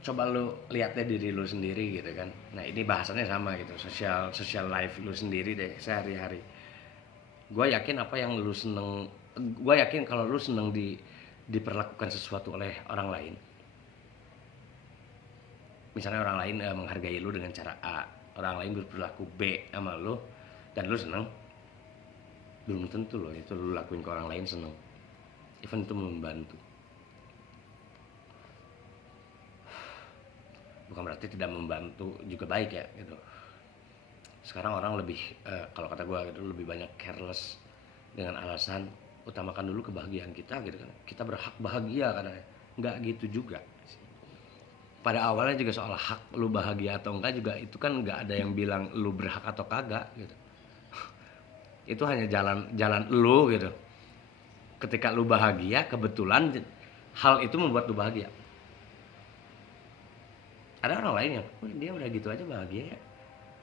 coba lu lihatnya diri lu sendiri gitu kan. Nah ini bahasannya sama gitu, social life lu sendiri deh sehari-hari. Gue yakin apa yang lu seneng, gue yakin kalau lu seneng diperlakukan sesuatu oleh orang lain, misalnya orang lain menghargai lu dengan cara A, orang lain berperilaku B sama lu dan lu seneng, belum tentu loh itu lu lakuin ke orang lain seneng, even itu membantu. Bukan berarti tidak membantu juga baik ya gitu. Sekarang orang lebih kalau kata gue gitu lebih banyak careless dengan alasan utamakan dulu kebahagiaan kita gitu kan. Kita berhak bahagia katanya. Nggak gitu juga. Pada awalnya juga soal hak lu bahagia atau enggak juga itu kan nggak ada yang bilang lu berhak atau kagak gitu. Itu hanya jalan lu gitu. Ketika lu bahagia kebetulan hal itu membuat lu bahagia. Ada orang lain yang dia udah gitu aja bahagia ya,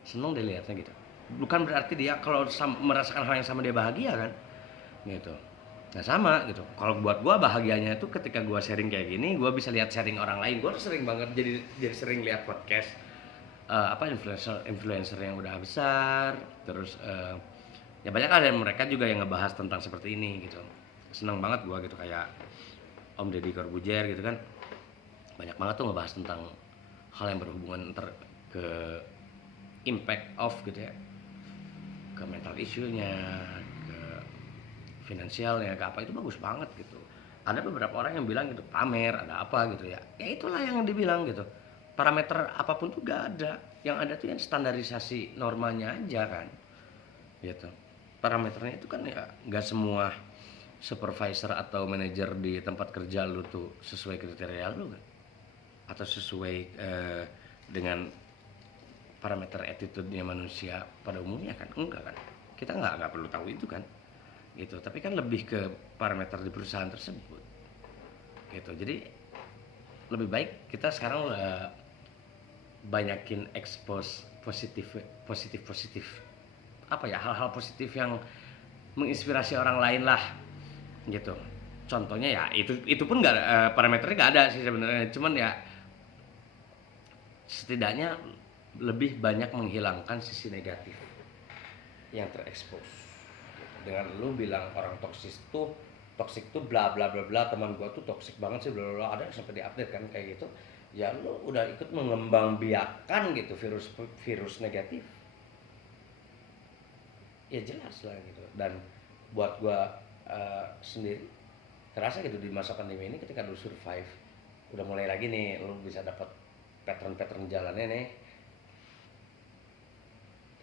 seneng dia lihatnya gitu. Bukan berarti dia kalau merasakan hal yang sama dia bahagia kan gitu. Nah sama gitu, kalau buat gua bahagianya itu ketika gua sharing kayak gini, gua bisa lihat sharing orang lain. Gua tuh sering banget jadi sering lihat podcast influencer yang udah besar, terus ya banyak ada mereka juga yang ngebahas tentang seperti ini gitu. Seneng banget gua gitu, kayak Om Deddy Corbuzier gitu kan, banyak banget tuh ngebahas tentang hal yang berhubungan ke impact of gitu ya, ke mental issue-nya, ke finansialnya, ke apa, itu bagus banget gitu. Ada beberapa orang yang bilang gitu pamer ada apa gitu ya, ya itulah yang dibilang gitu, parameter apapun tuh gak ada, yang ada tuh yang standarisasi normanya aja kan gitu. Parameternya itu kan ya gak semua supervisor atau manajer di tempat kerja lu tuh sesuai kriteria lu kan, atau sesuai dengan parameter attitude-nya manusia pada umumnya kan, enggak kan, kita nggak perlu tahu itu kan gitu. Tapi kan lebih ke parameter di perusahaan tersebut gitu. Jadi lebih baik kita sekarang banyakin expose positif apa ya, hal-hal positif yang menginspirasi orang lain lah gitu. Contohnya ya itu pun nggak parameternya nggak ada sih sebenarnya, cuman ya setidaknya lebih banyak menghilangkan sisi negatif yang terekspos dengan lu bilang orang toksik tuh bla bla bla bla, teman gua tuh toksik banget sih bla bla, ada sampai diupdate kan kayak gitu. Ya lu udah ikut mengembangbiakan gitu virus negatif, ya jelas lah gitu. Dan buat gua sendiri terasa gitu di masa pandemi ini, ketika lu survive udah mulai lagi nih, lu bisa dapat pattern jalannya nih,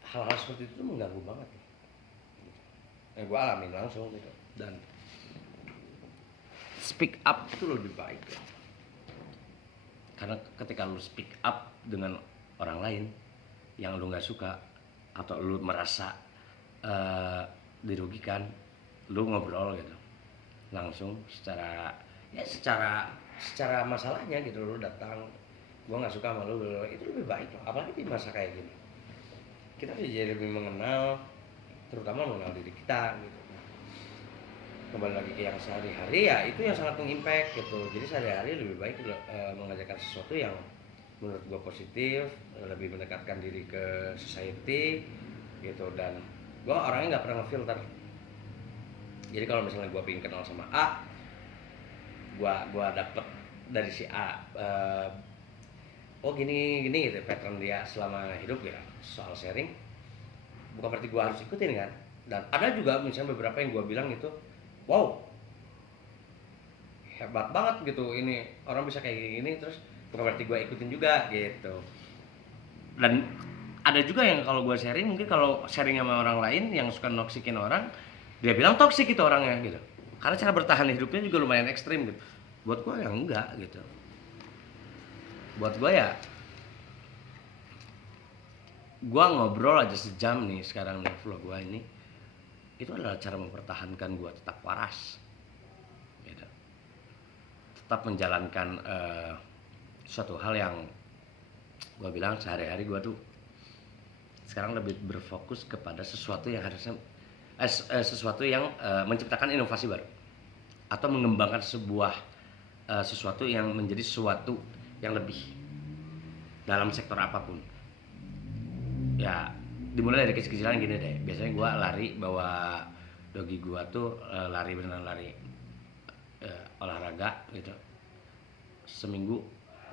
hal-hal seperti itu tuh mengganggu banget nih. Gue alamin langsung gitu. Dan speak up itu lebih baik ya. Karena ketika lu speak up dengan orang lain yang lu nggak suka atau lu merasa dirugikan, lu ngobrol gitu langsung secara masalahnya gitu. Lu datang, gue nggak suka sama lu, itu lebih baik loh. Apalagi di masa kayak gini kita jadi lebih mengenal, terutama mengenal diri kita gitu. Kembali lagi ke yang sehari-hari, ya itu yang sangat mengimpact gitu. Jadi sehari-hari lebih baik mengajarkan sesuatu yang menurut gue positif, lebih mendekatkan diri ke society gitu. Dan gue orangnya nggak pernah ngefilter. Jadi kalau misalnya gue pengen kenal sama A, gue dapet dari si A oh gini gitu pattern dia selama hidup ya soal sharing, bukan berarti gue harus ikutin kan. Dan ada juga misalnya beberapa yang gue bilang itu, wow hebat banget gitu, ini orang bisa kayak gini, terus bukan berarti gue ikutin juga gitu. Dan ada juga yang kalau gue sharing, mungkin kalau sharing sama orang lain yang suka noksikin orang, dia bilang toksik itu orangnya gitu, karena cara bertahan hidupnya juga lumayan ekstrim gitu. Buat gue yang enggak gitu. Buat gue ya, gue ngobrol aja sejam nih sekarang nih vlog gue ini, itu adalah cara mempertahankan gue tetap waras gitu. Tetap menjalankan suatu hal yang gue bilang sehari-hari gue tuh sekarang lebih berfokus kepada sesuatu yang harusnya sesuatu yang menciptakan inovasi baru atau mengembangkan sebuah sesuatu yang menjadi sesuatu yang lebih dalam sektor apapun. Ya dimulai dari kecil-kecilan gini deh, biasanya gue lari bawa dogi gue tuh, lari beneran lari, olahraga gitu seminggu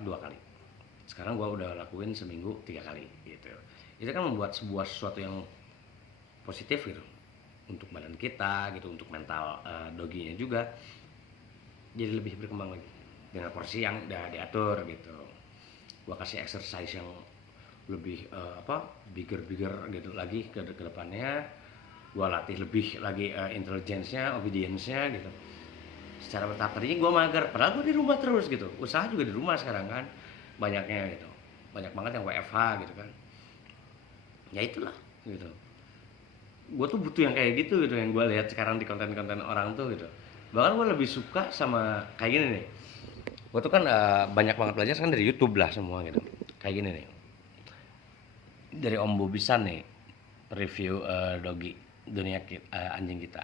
2 kali. Sekarang gue udah lakuin seminggu 3 kali gitu. Itu kan membuat sebuah sesuatu yang positif gitu untuk badan kita gitu, untuk mental doginya juga jadi lebih berkembang lagi dengan porsi yang udah diatur gitu. Gua kasih exercise yang lebih bigger gitu lagi ke depannya. Gua latih lebih lagi intelligence-nya, obedience-nya gitu. Secara bertahap. Tadinya gua mager, padahal gua di rumah terus gitu. Usaha juga di rumah sekarang kan. Banyaknya gitu. Banyak banget yang WFH gitu kan. Ya itulah gitu. Gue tuh butuh yang kayak gitu yang gue lihat sekarang di konten-konten orang tuh gitu. Bahkan gue lebih suka sama kayak gini nih. Gue tuh kan banyak banget belajar kan dari YouTube lah semua gitu. Kayak gini nih, dari Om Bobisan nih, review dogi dunia anjing kita.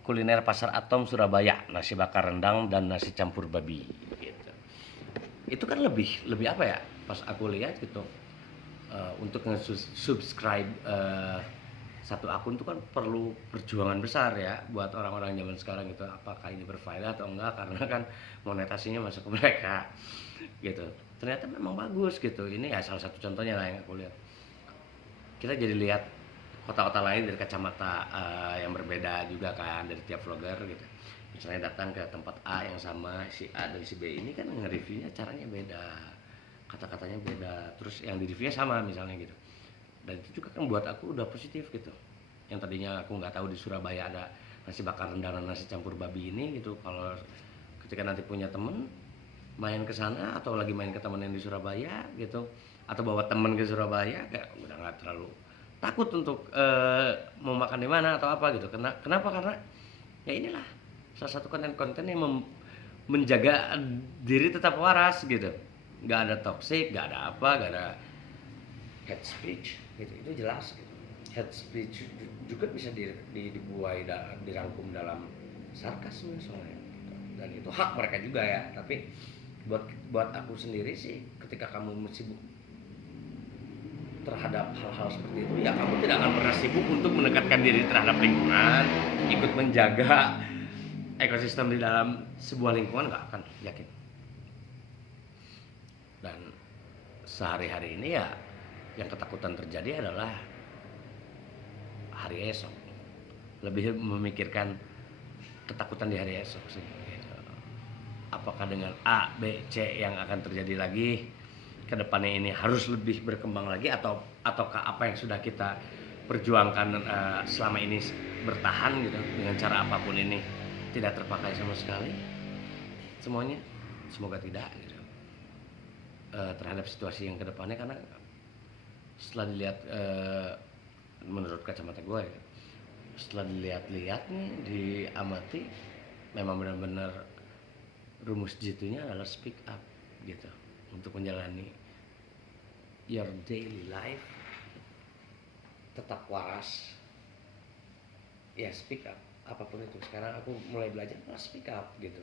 Kuliner Pasar Atom Surabaya, nasi bakar rendang dan nasi campur babi gitu. Itu kan lebih apa ya, pas aku lihat gitu, untuk nge-subscribe satu akun itu kan perlu perjuangan besar ya buat orang-orang zaman sekarang gitu. Apakah ini berfaedah atau enggak, karena kan monetasinya masuk ke mereka gitu. Ternyata memang bagus gitu. Ini ya salah satu contohnya lah yang aku lihat. Kita jadi lihat kota-kota lain dari kacamata yang berbeda juga kan, dari tiap vlogger gitu. Misalnya datang ke tempat A yang sama, si A dan si B ini kan nge-reviewnya caranya beda, kata-katanya beda, terus yang di reviewnya sama misalnya gitu. Dan itu juga kan buat aku udah positif gitu. Yang tadinya aku nggak tahu di Surabaya ada nasi bakar rendang dan nasi campur babi ini gitu. Kalau ketika nanti punya temen main ke sana atau lagi main ke temen yang di Surabaya gitu, atau bawa temen ke Surabaya, kayak udah nggak terlalu takut untuk mau makan di mana atau apa gitu. Kenapa? Karena ya inilah salah satu konten-konten yang menjaga diri tetap waras gitu. Nggak ada toxic, nggak ada apa, nggak ada hate speech gitu. Itu jelas gitu. Hate speech juga bisa dibuai dirangkum dalam sarkasme soalnya gitu. Dan itu hak mereka juga ya, tapi buat aku sendiri sih, ketika kamu sibuk terhadap hal-hal seperti itu, ya kamu tidak akan pernah sibuk untuk mendekatkan diri terhadap lingkungan, ikut menjaga ekosistem di dalam sebuah lingkungan, nggak akan, yakin. Dan sehari-hari ini ya yang ketakutan terjadi adalah hari esok. Lebih memikirkan ketakutan di hari esok sih gitu. Apakah dengan A, B, C yang akan terjadi lagi ke depannya ini harus lebih berkembang lagi, ataukah apa yang sudah kita perjuangkan selama ini bertahan gitu dengan cara apapun ini tidak terpakai sama sekali semuanya. Semoga tidak gitu. Terhadap situasi yang ke depannya, karena setelah dilihat menurut kacamata gue ya, setelah dilihat-lihat nih, diamati, memang benar-benar rumus jitunya adalah speak up gitu, untuk menjalani your daily life tetap waras. Ya speak up apapun itu. Sekarang aku mulai belajar speak up gitu.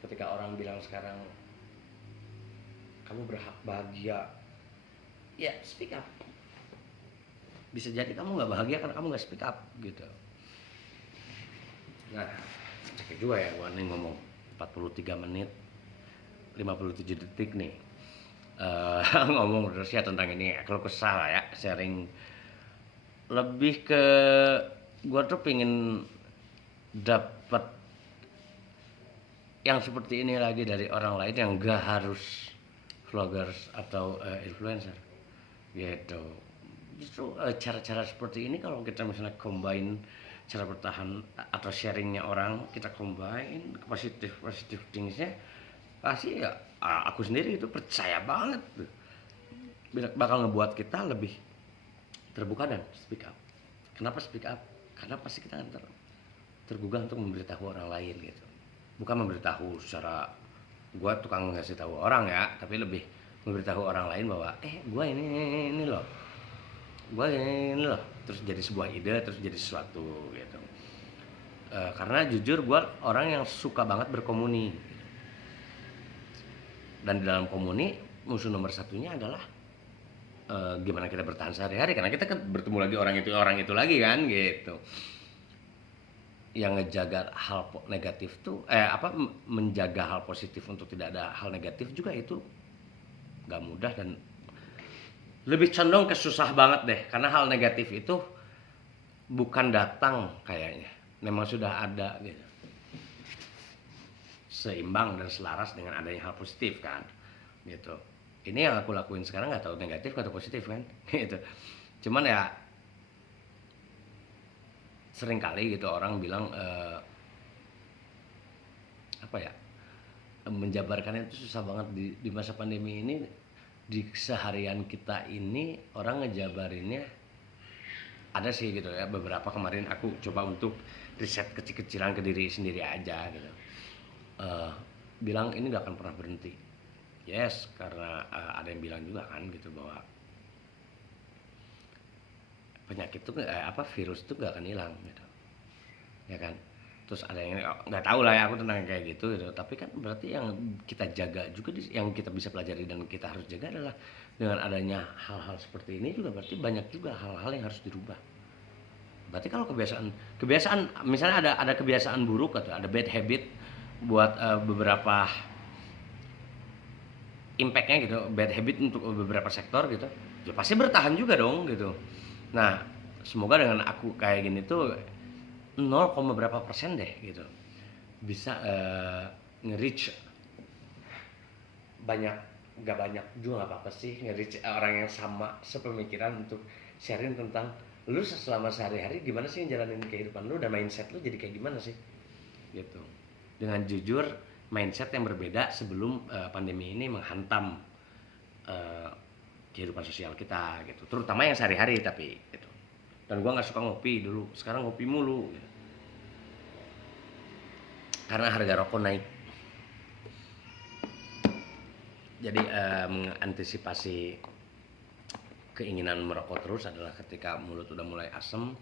Ketika orang bilang sekarang kamu berhak bahagia, ya speak up. Bisa jadi kamu nggak bahagia karena kamu nggak speak up gitu. Nah, capek juga ya gua nih ngomong 43 menit 57 detik nih, ngomong terus ya tentang ini. Kalau kesal ya, sharing lebih ke gua tuh pengen dapat yang seperti ini lagi dari orang lain yang gak harus vloggers atau influencer gitu. Justru cara-cara seperti ini kalau kita misalnya combine cara bertahan atau sharingnya orang, kita combine positif thingsnya, pasti ya aku sendiri itu percaya banget tuh bakal ngebuat kita lebih terbuka dan speak up. Kenapa speak up? Karena pasti kita tergugah untuk memberitahu orang lain gitu. Bukan memberitahu secara gua tukang ngasih tahu orang ya, tapi lebih memberitahu orang lain bahwa gua ini loh, gua ini loh, terus jadi sebuah ide, terus jadi sesuatu gitu. Karena jujur gua orang yang suka banget berkomuni, dan di dalam komuni musuh nomor satunya adalah gimana kita bertahan sehari-hari, karena kita kan bertemu lagi orang itu lagi kan gitu. Yang ngejaga hal negatif tuh menjaga hal positif untuk tidak ada hal negatif juga itu gak mudah, dan lebih condong ke susah banget deh, karena hal negatif itu bukan datang kayaknya, memang sudah ada gitu, seimbang dan selaras dengan adanya hal positif kan gitu. Ini yang aku lakuin sekarang nggak tahu negatif atau positif kan gitu. Cuman ya sering kali gitu orang bilang apa ya, menjabarkannya itu susah banget di masa pandemi ini. Di keseharian kita ini orang ngejabarinnya ada sih gitu ya, beberapa kemarin aku coba untuk riset kecil-kecilan ke diri sendiri aja gitu. Bilang ini gak akan pernah berhenti. Yes, karena ada yang bilang juga kan gitu bahwa penyakit itu virus itu gak akan hilang gitu, ya kan. Terus ada yang nggak tahu lah ya aku tentang kayak gitu, tapi kan berarti yang kita jaga juga, yang kita bisa pelajari dan kita harus jaga adalah dengan adanya hal-hal seperti ini juga berarti banyak juga hal-hal yang harus dirubah. Berarti kalau kebiasaan misalnya ada kebiasaan buruk atau ada bad habit buat beberapa impactnya gitu, bad habit untuk beberapa sektor gitu, ya pasti bertahan juga dong gitu. Nah, semoga dengan aku kayak gini tuh 0, berapa persen deh gitu bisa nge-reach banyak, gak banyak juga gak apa-apa sih, nge-reach orang yang sama sepemikiran untuk sharing tentang lu selama sehari-hari gimana sih ngejalanin kehidupan lu dan mindset lu jadi kayak gimana sih gitu, dengan jujur mindset yang berbeda sebelum pandemi ini menghantam kehidupan sosial kita gitu, terutama yang sehari-hari. Tapi gitu, dan gue nggak suka ngopi dulu, sekarang ngopi mulu gitu. Karena harga rokok naik, jadi mengantisipasi keinginan merokok terus adalah ketika mulut udah mulai asem,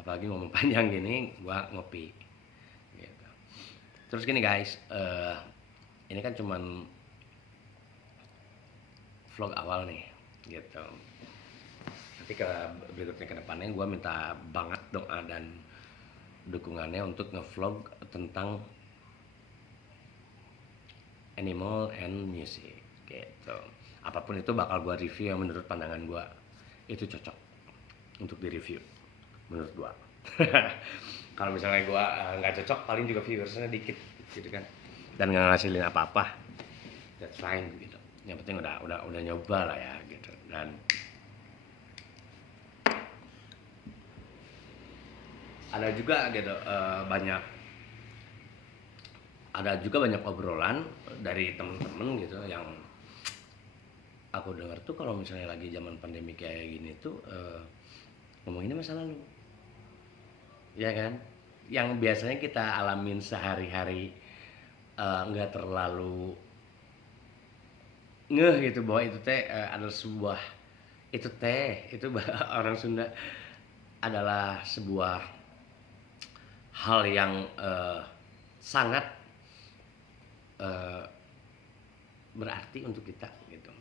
apalagi ngomong panjang gini, gua ngopi gitu. Terus gini guys, ini kan cuman vlog awal nih gitu, nanti berikutnya ke depannya gua minta banget doa dan dukungannya untuk ngevlog tentang animal and music gitu. Apapun itu bakal gua review yang menurut pandangan gua itu cocok untuk direview menurut gua. Kalau misalnya gua nggak cocok, paling juga viewersnya dikit gitu kan, dan nggak ngasilin apa-apa, that's fine gitu. Yang penting udah nyoba lah ya gitu. Dan ada juga gitu banyak obrolan dari temen-temen gitu yang aku dengar tuh, kalau misalnya lagi zaman pandemi kayak gini tuh ngomonginnya masa lalu, ya kan, yang biasanya kita alamin sehari-hari, nggak terlalu ngeh gitu bahwa itu teh adalah sebuah itu orang Sunda adalah sebuah hal yang sangat berarti untuk kita gitu.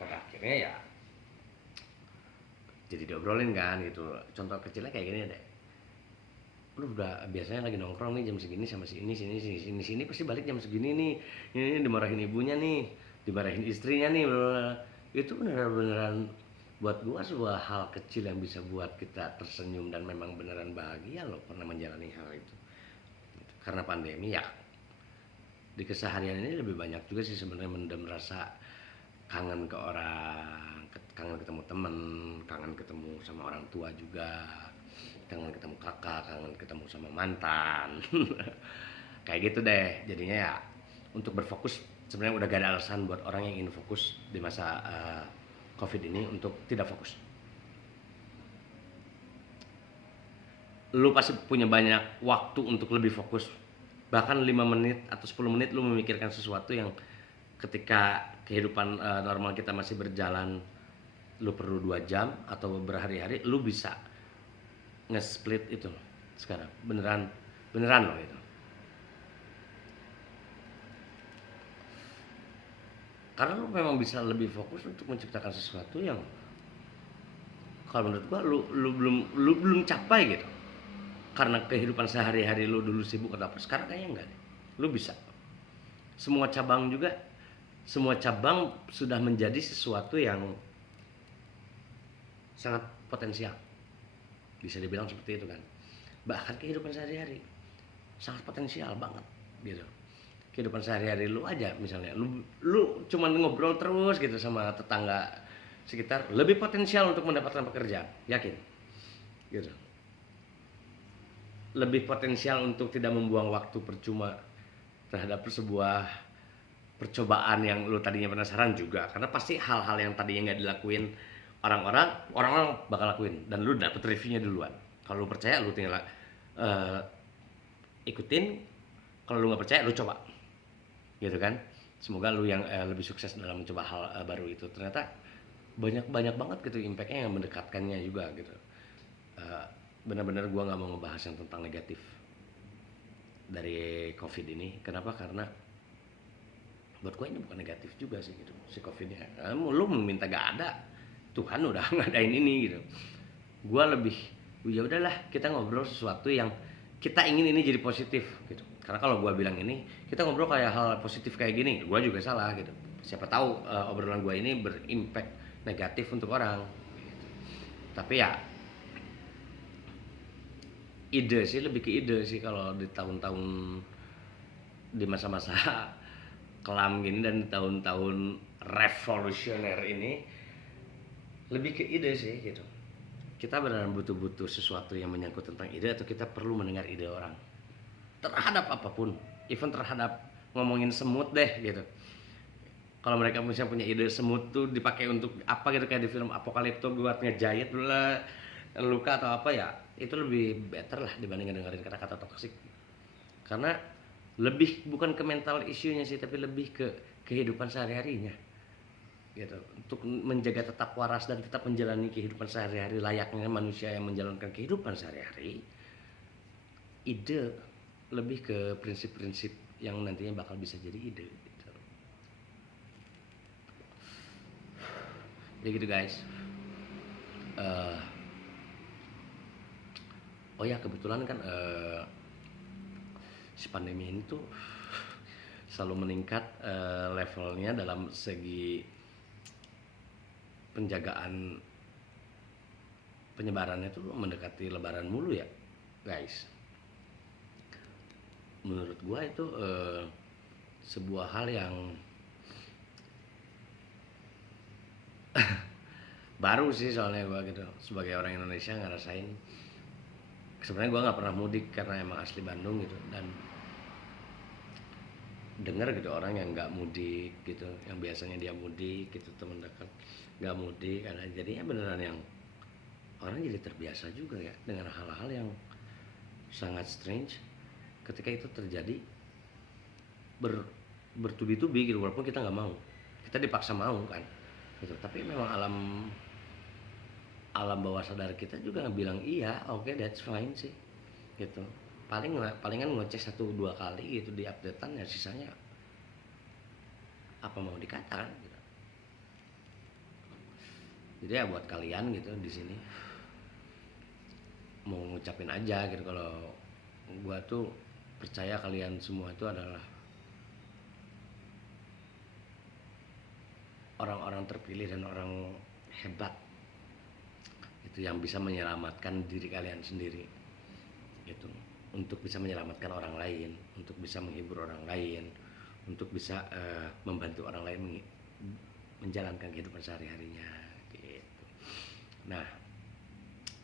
Pada akhirnya ya jadi diobrolin kan gitu. Contoh kecilnya kayak gini deh, lu udah biasanya lagi nongkrong nih jam segini sama si ini sini pasti balik jam segini nih, ini dimarahin ibunya nih, dimarahin istrinya nih, itu beneran buat gua sebuah hal kecil yang bisa buat kita tersenyum dan memang beneran bahagia loh pernah menjalani hal itu. Karena pandemi ya di keseharian ini lebih banyak juga sih sebenarnya mendem rasa kangen ke orang, kangen ketemu temen, kangen ketemu sama orang tua juga, kangen ketemu kakak, kangen ketemu sama mantan. Kayak gitu deh. Jadinya ya untuk berfokus, sebenarnya udah gak ada alasan buat orang yang ingin fokus di masa COVID ini untuk tidak fokus. Lu pasti punya banyak waktu untuk lebih fokus. Bahkan 5 menit atau 10 menit lu memikirkan sesuatu yang ketika kehidupan normal kita masih berjalan lu perlu 2 jam atau berhari-hari, lu bisa nge-split itu sekarang. Beneran loh itu. karena lu memang bisa lebih fokus untuk menciptakan sesuatu yang kalau menurut gua lu belum capai gitu, karena kehidupan sehari-hari lu dulu sibuk atau apa, sekarang kayaknya enggak deh. Lu bisa, semua cabang juga, semua cabang sudah menjadi sesuatu yang sangat potensial, bisa dibilang seperti itu kan. Bahkan kehidupan sehari-hari sangat potensial banget gitu. Kehidupan sehari-hari lu aja, misalnya lu cuman ngobrol terus gitu sama tetangga sekitar, lebih potensial untuk mendapatkan pekerjaan, yakin gitu. Lebih potensial untuk tidak membuang waktu percuma terhadap sebuah percobaan yang lu tadinya penasaran juga, karena pasti hal-hal yang tadinya nggak dilakuin orang-orang bakal lakuin dan lu dapet reviewnya duluan. Kalau lu percaya lu tinggal ikutin, kalau lu nggak percaya lu coba gitu kan. Semoga lu yang lebih sukses dalam mencoba hal baru itu. Ternyata banyak banget gitu impactnya yang mendekatkannya juga gitu. Benar-benar gua nggak mau ngebahas yang tentang negatif dari COVID ini. Kenapa? Karena buat gue ini bukan negatif juga sih gitu si COVID-nya. Lu meminta gak ada, Tuhan udah ngadain ini gitu. Gue lebih ya udahlah, kita ngobrol sesuatu yang kita ingin ini jadi positif gitu. Karena kalau gue bilang ini kita ngobrol kayak hal positif kayak gini, gue juga salah gitu. Siapa tahu obrolan gue ini berimpact negatif untuk orang gitu. Tapi ya ide sih, lebih ke ide sih kalau di tahun-tahun, di masa-masa kelam gini dan tahun-tahun revolusioner ini, lebih ke ide sih gitu. Kita benar-benar butuh sesuatu yang menyangkut tentang ide, atau kita perlu mendengar ide orang terhadap apapun, even terhadap ngomongin semut deh gitu. Kalau mereka misalnya punya ide semut tuh dipakai untuk apa gitu, kayak di film Apokalipto buat ngejahit dulu lah luka atau apa, ya itu lebih better lah dibanding dengerin kata-kata toksik. Karena lebih bukan ke mental isunya sih, tapi lebih ke kehidupan sehari-harinya gitu. Untuk menjaga tetap waras dan tetap menjalani kehidupan sehari-hari layaknya manusia yang menjalankan kehidupan sehari-hari, ide lebih ke prinsip-prinsip yang nantinya bakal bisa jadi ide gitu. Jadi gitu guys. Oh ya, kebetulan kan si pandemi ini tuh selalu meningkat levelnya dalam segi penjagaan penyebarannya tuh mendekati lebaran mulu ya guys. Menurut gua itu sebuah hal yang baru sih, soalnya gua gitu sebagai orang Indonesia ngerasain. Sebenarnya gua nggak pernah mudik karena emang asli Bandung gitu, dan dengar gitu orang yang nggak mudik gitu, yang biasanya dia mudik gitu, teman dekat nggak mudik, karena jadinya beneran yang orang jadi terbiasa juga ya dengan hal-hal yang sangat strange ketika itu terjadi bertubi-tubi gitu, walaupun kita nggak mau, kita dipaksa mau kan gitu. Tapi memang alam bawah sadar kita juga bilang iya, oke, that's fine sih gitu. Palingan ngecek 1-2 kali gitu di updatean, ya sisanya apa mau dikatakan gitu. Jadi ya buat kalian gitu di sini mau ngucapin aja gitu, kalau gua tuh percaya kalian semua itu adalah orang-orang terpilih dan orang hebat itu, yang bisa menyelamatkan diri kalian sendiri gitu, untuk bisa menyelamatkan orang lain, untuk bisa menghibur orang lain, untuk bisa membantu orang lain menjalankan kehidupan sehari-harinya gitu. Nah,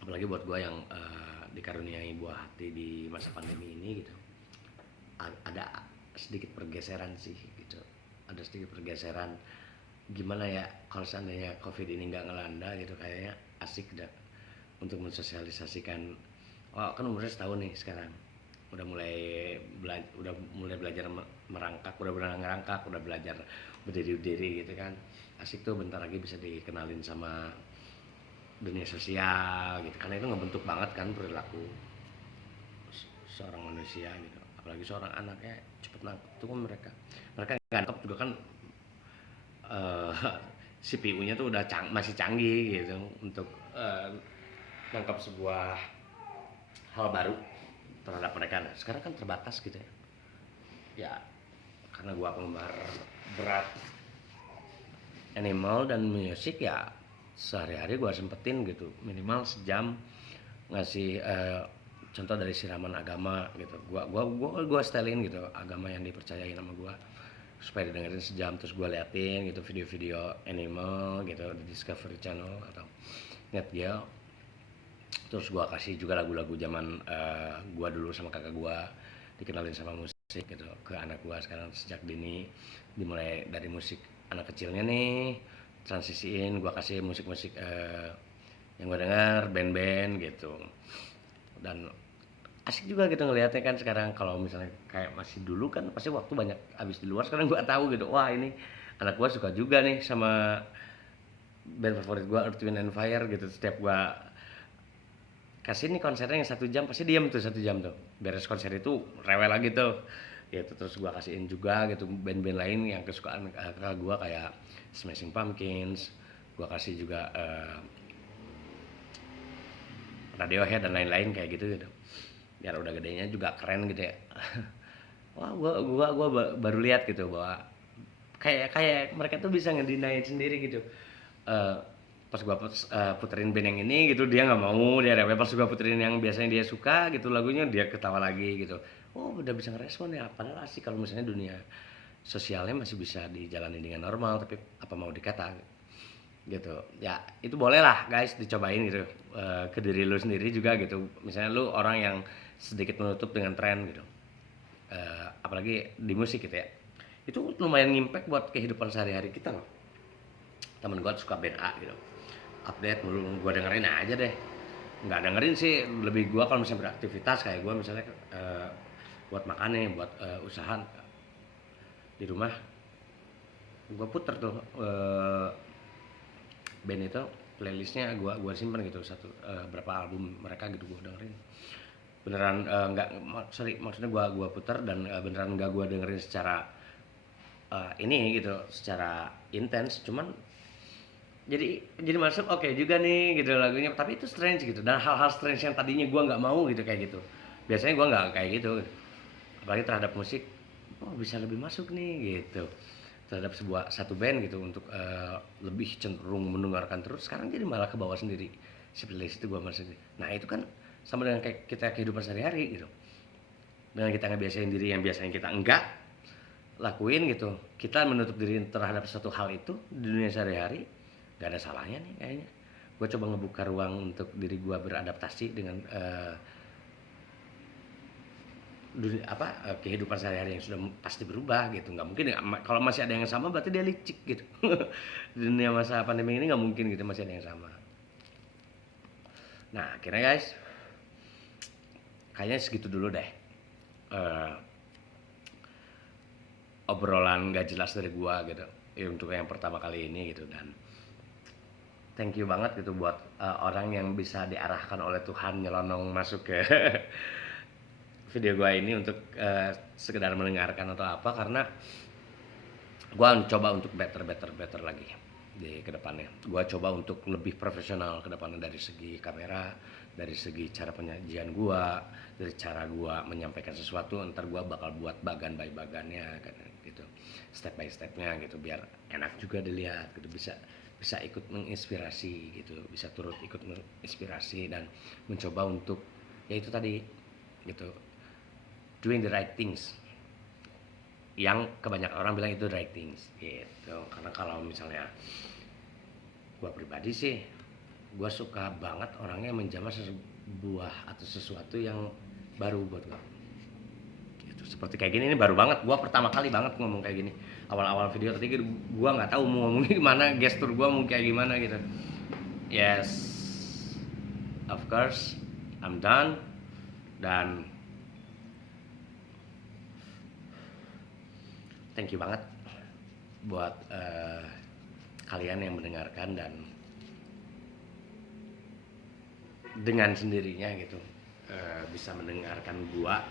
apalagi buat gue yang dikaruniai buah hati di masa pandemi ini gitu, ada sedikit pergeseran sih gitu, ada sedikit pergeseran. Gimana ya kalau seandainya COVID ini nggak ngelanda gitu, kayaknya asik dah untuk mensosialisasikan. Oh, kan umurnya setahun nih sekarang, udah mulai belajar merangkak, udah belajar ngerangkak, udah belajar berdiri gitu kan. Asik tuh bentar lagi bisa dikenalin sama dunia sosial gitu, karena itu ngebentuk banget kan perilaku seorang manusia gitu. Apalagi seorang anak ya cepet nangkep tuh kan, mereka nggak nangkep juga kan CPU-nya tuh udah masih canggih gitu untuk nangkap sebuah hal baru terhadap mereka. Nah, sekarang kan terbatas gitu ya. Ya, karena gua penggemar berat animal dan musik, ya sehari-hari gua sempetin gitu minimal sejam ngasih contoh dari siraman agama gitu. Gua setelin gitu agama yang dipercayai sama gua supaya didengerin sejam, terus gua liatin gitu video-video animal gitu di Discovery Channel atau Net Geo. Terus gua kasih juga lagu-lagu zaman gua dulu sama kakak gua, dikenalin sama musik gitu ke anak gua sekarang sejak dini, dimulai dari musik anak kecilnya nih, transisiin gua kasih musik-musik yang gua dengar band-band gitu. Dan asik juga gitu ngelihatnya kan sekarang. Kalau misalnya kayak masih dulu kan pasti waktu banyak habis di luar, sekarang gua tahu gitu, wah ini anak gua suka juga nih sama band favorit gua Earth Wind and Fire gitu. Setiap gua kasih nih konsernya yang 1 jam, pasti diam tuh 1 jam tuh, beres konser itu rewel lagi tuh gitu. Terus gua kasihin juga gitu band-band lain yang kesukaan kakak gua kayak Smashing Pumpkins, gua kasih juga Radiohead dan lain-lain kayak gitu gitu, biar udah gedenya juga keren gitu ya. Wah, gua baru lihat gitu bahwa kayak mereka tuh bisa ngedinain sendiri gitu. Eh, Pas gua puterin band yang ini gitu dia nggak mau, dia rewel. Pas gua puterin yang biasanya dia suka gitu lagunya, dia ketawa lagi gitu. Oh, udah bisa ngerespon ya. Padahal asik kalau misalnya dunia sosialnya masih bisa dijalani dengan normal, tapi apa mau dikata gitu ya. Itu boleh lah guys dicobain gitu, ke diri lu sendiri juga gitu. Misalnya lu orang yang sedikit menutup dengan tren gitu, apalagi di musik gitu ya, itu lumayan ngimpact buat kehidupan sehari-hari kita loh. Temen gue suka band A gitu, update mulu, gue dengerin aja deh. Nggak dengerin sih, lebih gue kalau misalnya beraktivitas kayak gue misalnya buat makan nih, buat usaha di rumah, gue puter tuh band itu, playlistnya gue simpen gitu, berapa album mereka gitu gue dengerin. Beneran nggak maksudnya gue puter dan beneran nggak gue dengerin secara ini gitu, secara intens. Cuman jadi masuk oke juga nih gitu lagunya, tapi itu strange gitu, dan hal-hal strange yang tadinya gue nggak mau gitu kayak gitu, biasanya gue nggak kayak gitu. Apalagi terhadap musik, oh bisa lebih masuk nih gitu terhadap satu band gitu, untuk lebih cenderung mendengarkan terus. Sekarang jadi malah ke bawah sendiri si playlist itu gue masuk. Nah itu kan sama dengan kayak kita kehidupan sehari-hari gitu, dengan kita ngebiasain diri yang biasanya kita enggak lakuin gitu, kita menutup diri terhadap suatu hal itu di dunia sehari-hari. Gak ada salahnya nih kayaknya gue coba ngebuka ruang untuk diri gue beradaptasi dengan kehidupan sehari-hari yang sudah pasti berubah gitu. Nggak mungkin kalau masih ada yang sama, berarti dia licik gitu. Di dunia masa pandemi ini nggak mungkin gitu masih ada yang sama. Nah akhirnya guys, kayaknya segitu dulu deh obrolan gak jelas dari gua gitu ya, untuk yang pertama kali ini gitu. Dan thank you banget gitu buat orang yang bisa diarahkan oleh Tuhan nyelonong masuk ke video gua ini untuk sekedar mendengarkan atau apa, karena gua coba untuk better lagi di kedepannya. Gua coba untuk lebih profesional kedepannya, dari segi kamera, dari segi cara penyajian gua, dari cara gua menyampaikan sesuatu. Ntar gua bakal buat bagan by bagannya kan gitu, step by stepnya gitu, biar enak juga dilihat gitu, bisa ikut menginspirasi gitu, bisa turut ikut menginspirasi dan mencoba untuk ya itu tadi gitu, doing the right things, yang kebanyakan orang bilang itu right things gitu. Karena kalau misalnya gue pribadi sih, gue suka banget orangnya menjamah sebuah atau sesuatu yang baru buat gue gitu. Seperti kayak gini, ini baru banget, gue pertama kali banget ngomong kayak gini. Awal-awal video tadi gue nggak tahu mau ngomong gimana, gestur gue mau kayak gimana gitu. Yes, of course I'm done. Dan thank you banget buat kalian yang mendengarkan dan dengan sendirinya gitu bisa mendengarkan gua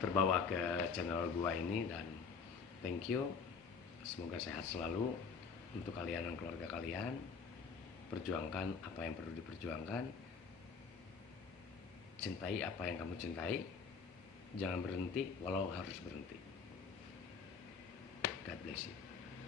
terbawa ke channel gua ini. Dan thank you, semoga sehat selalu, untuk kalian dan keluarga kalian. Perjuangkan apa yang perlu diperjuangkan, cintai apa yang kamu cintai, jangan berhenti walau harus berhenti. God bless you.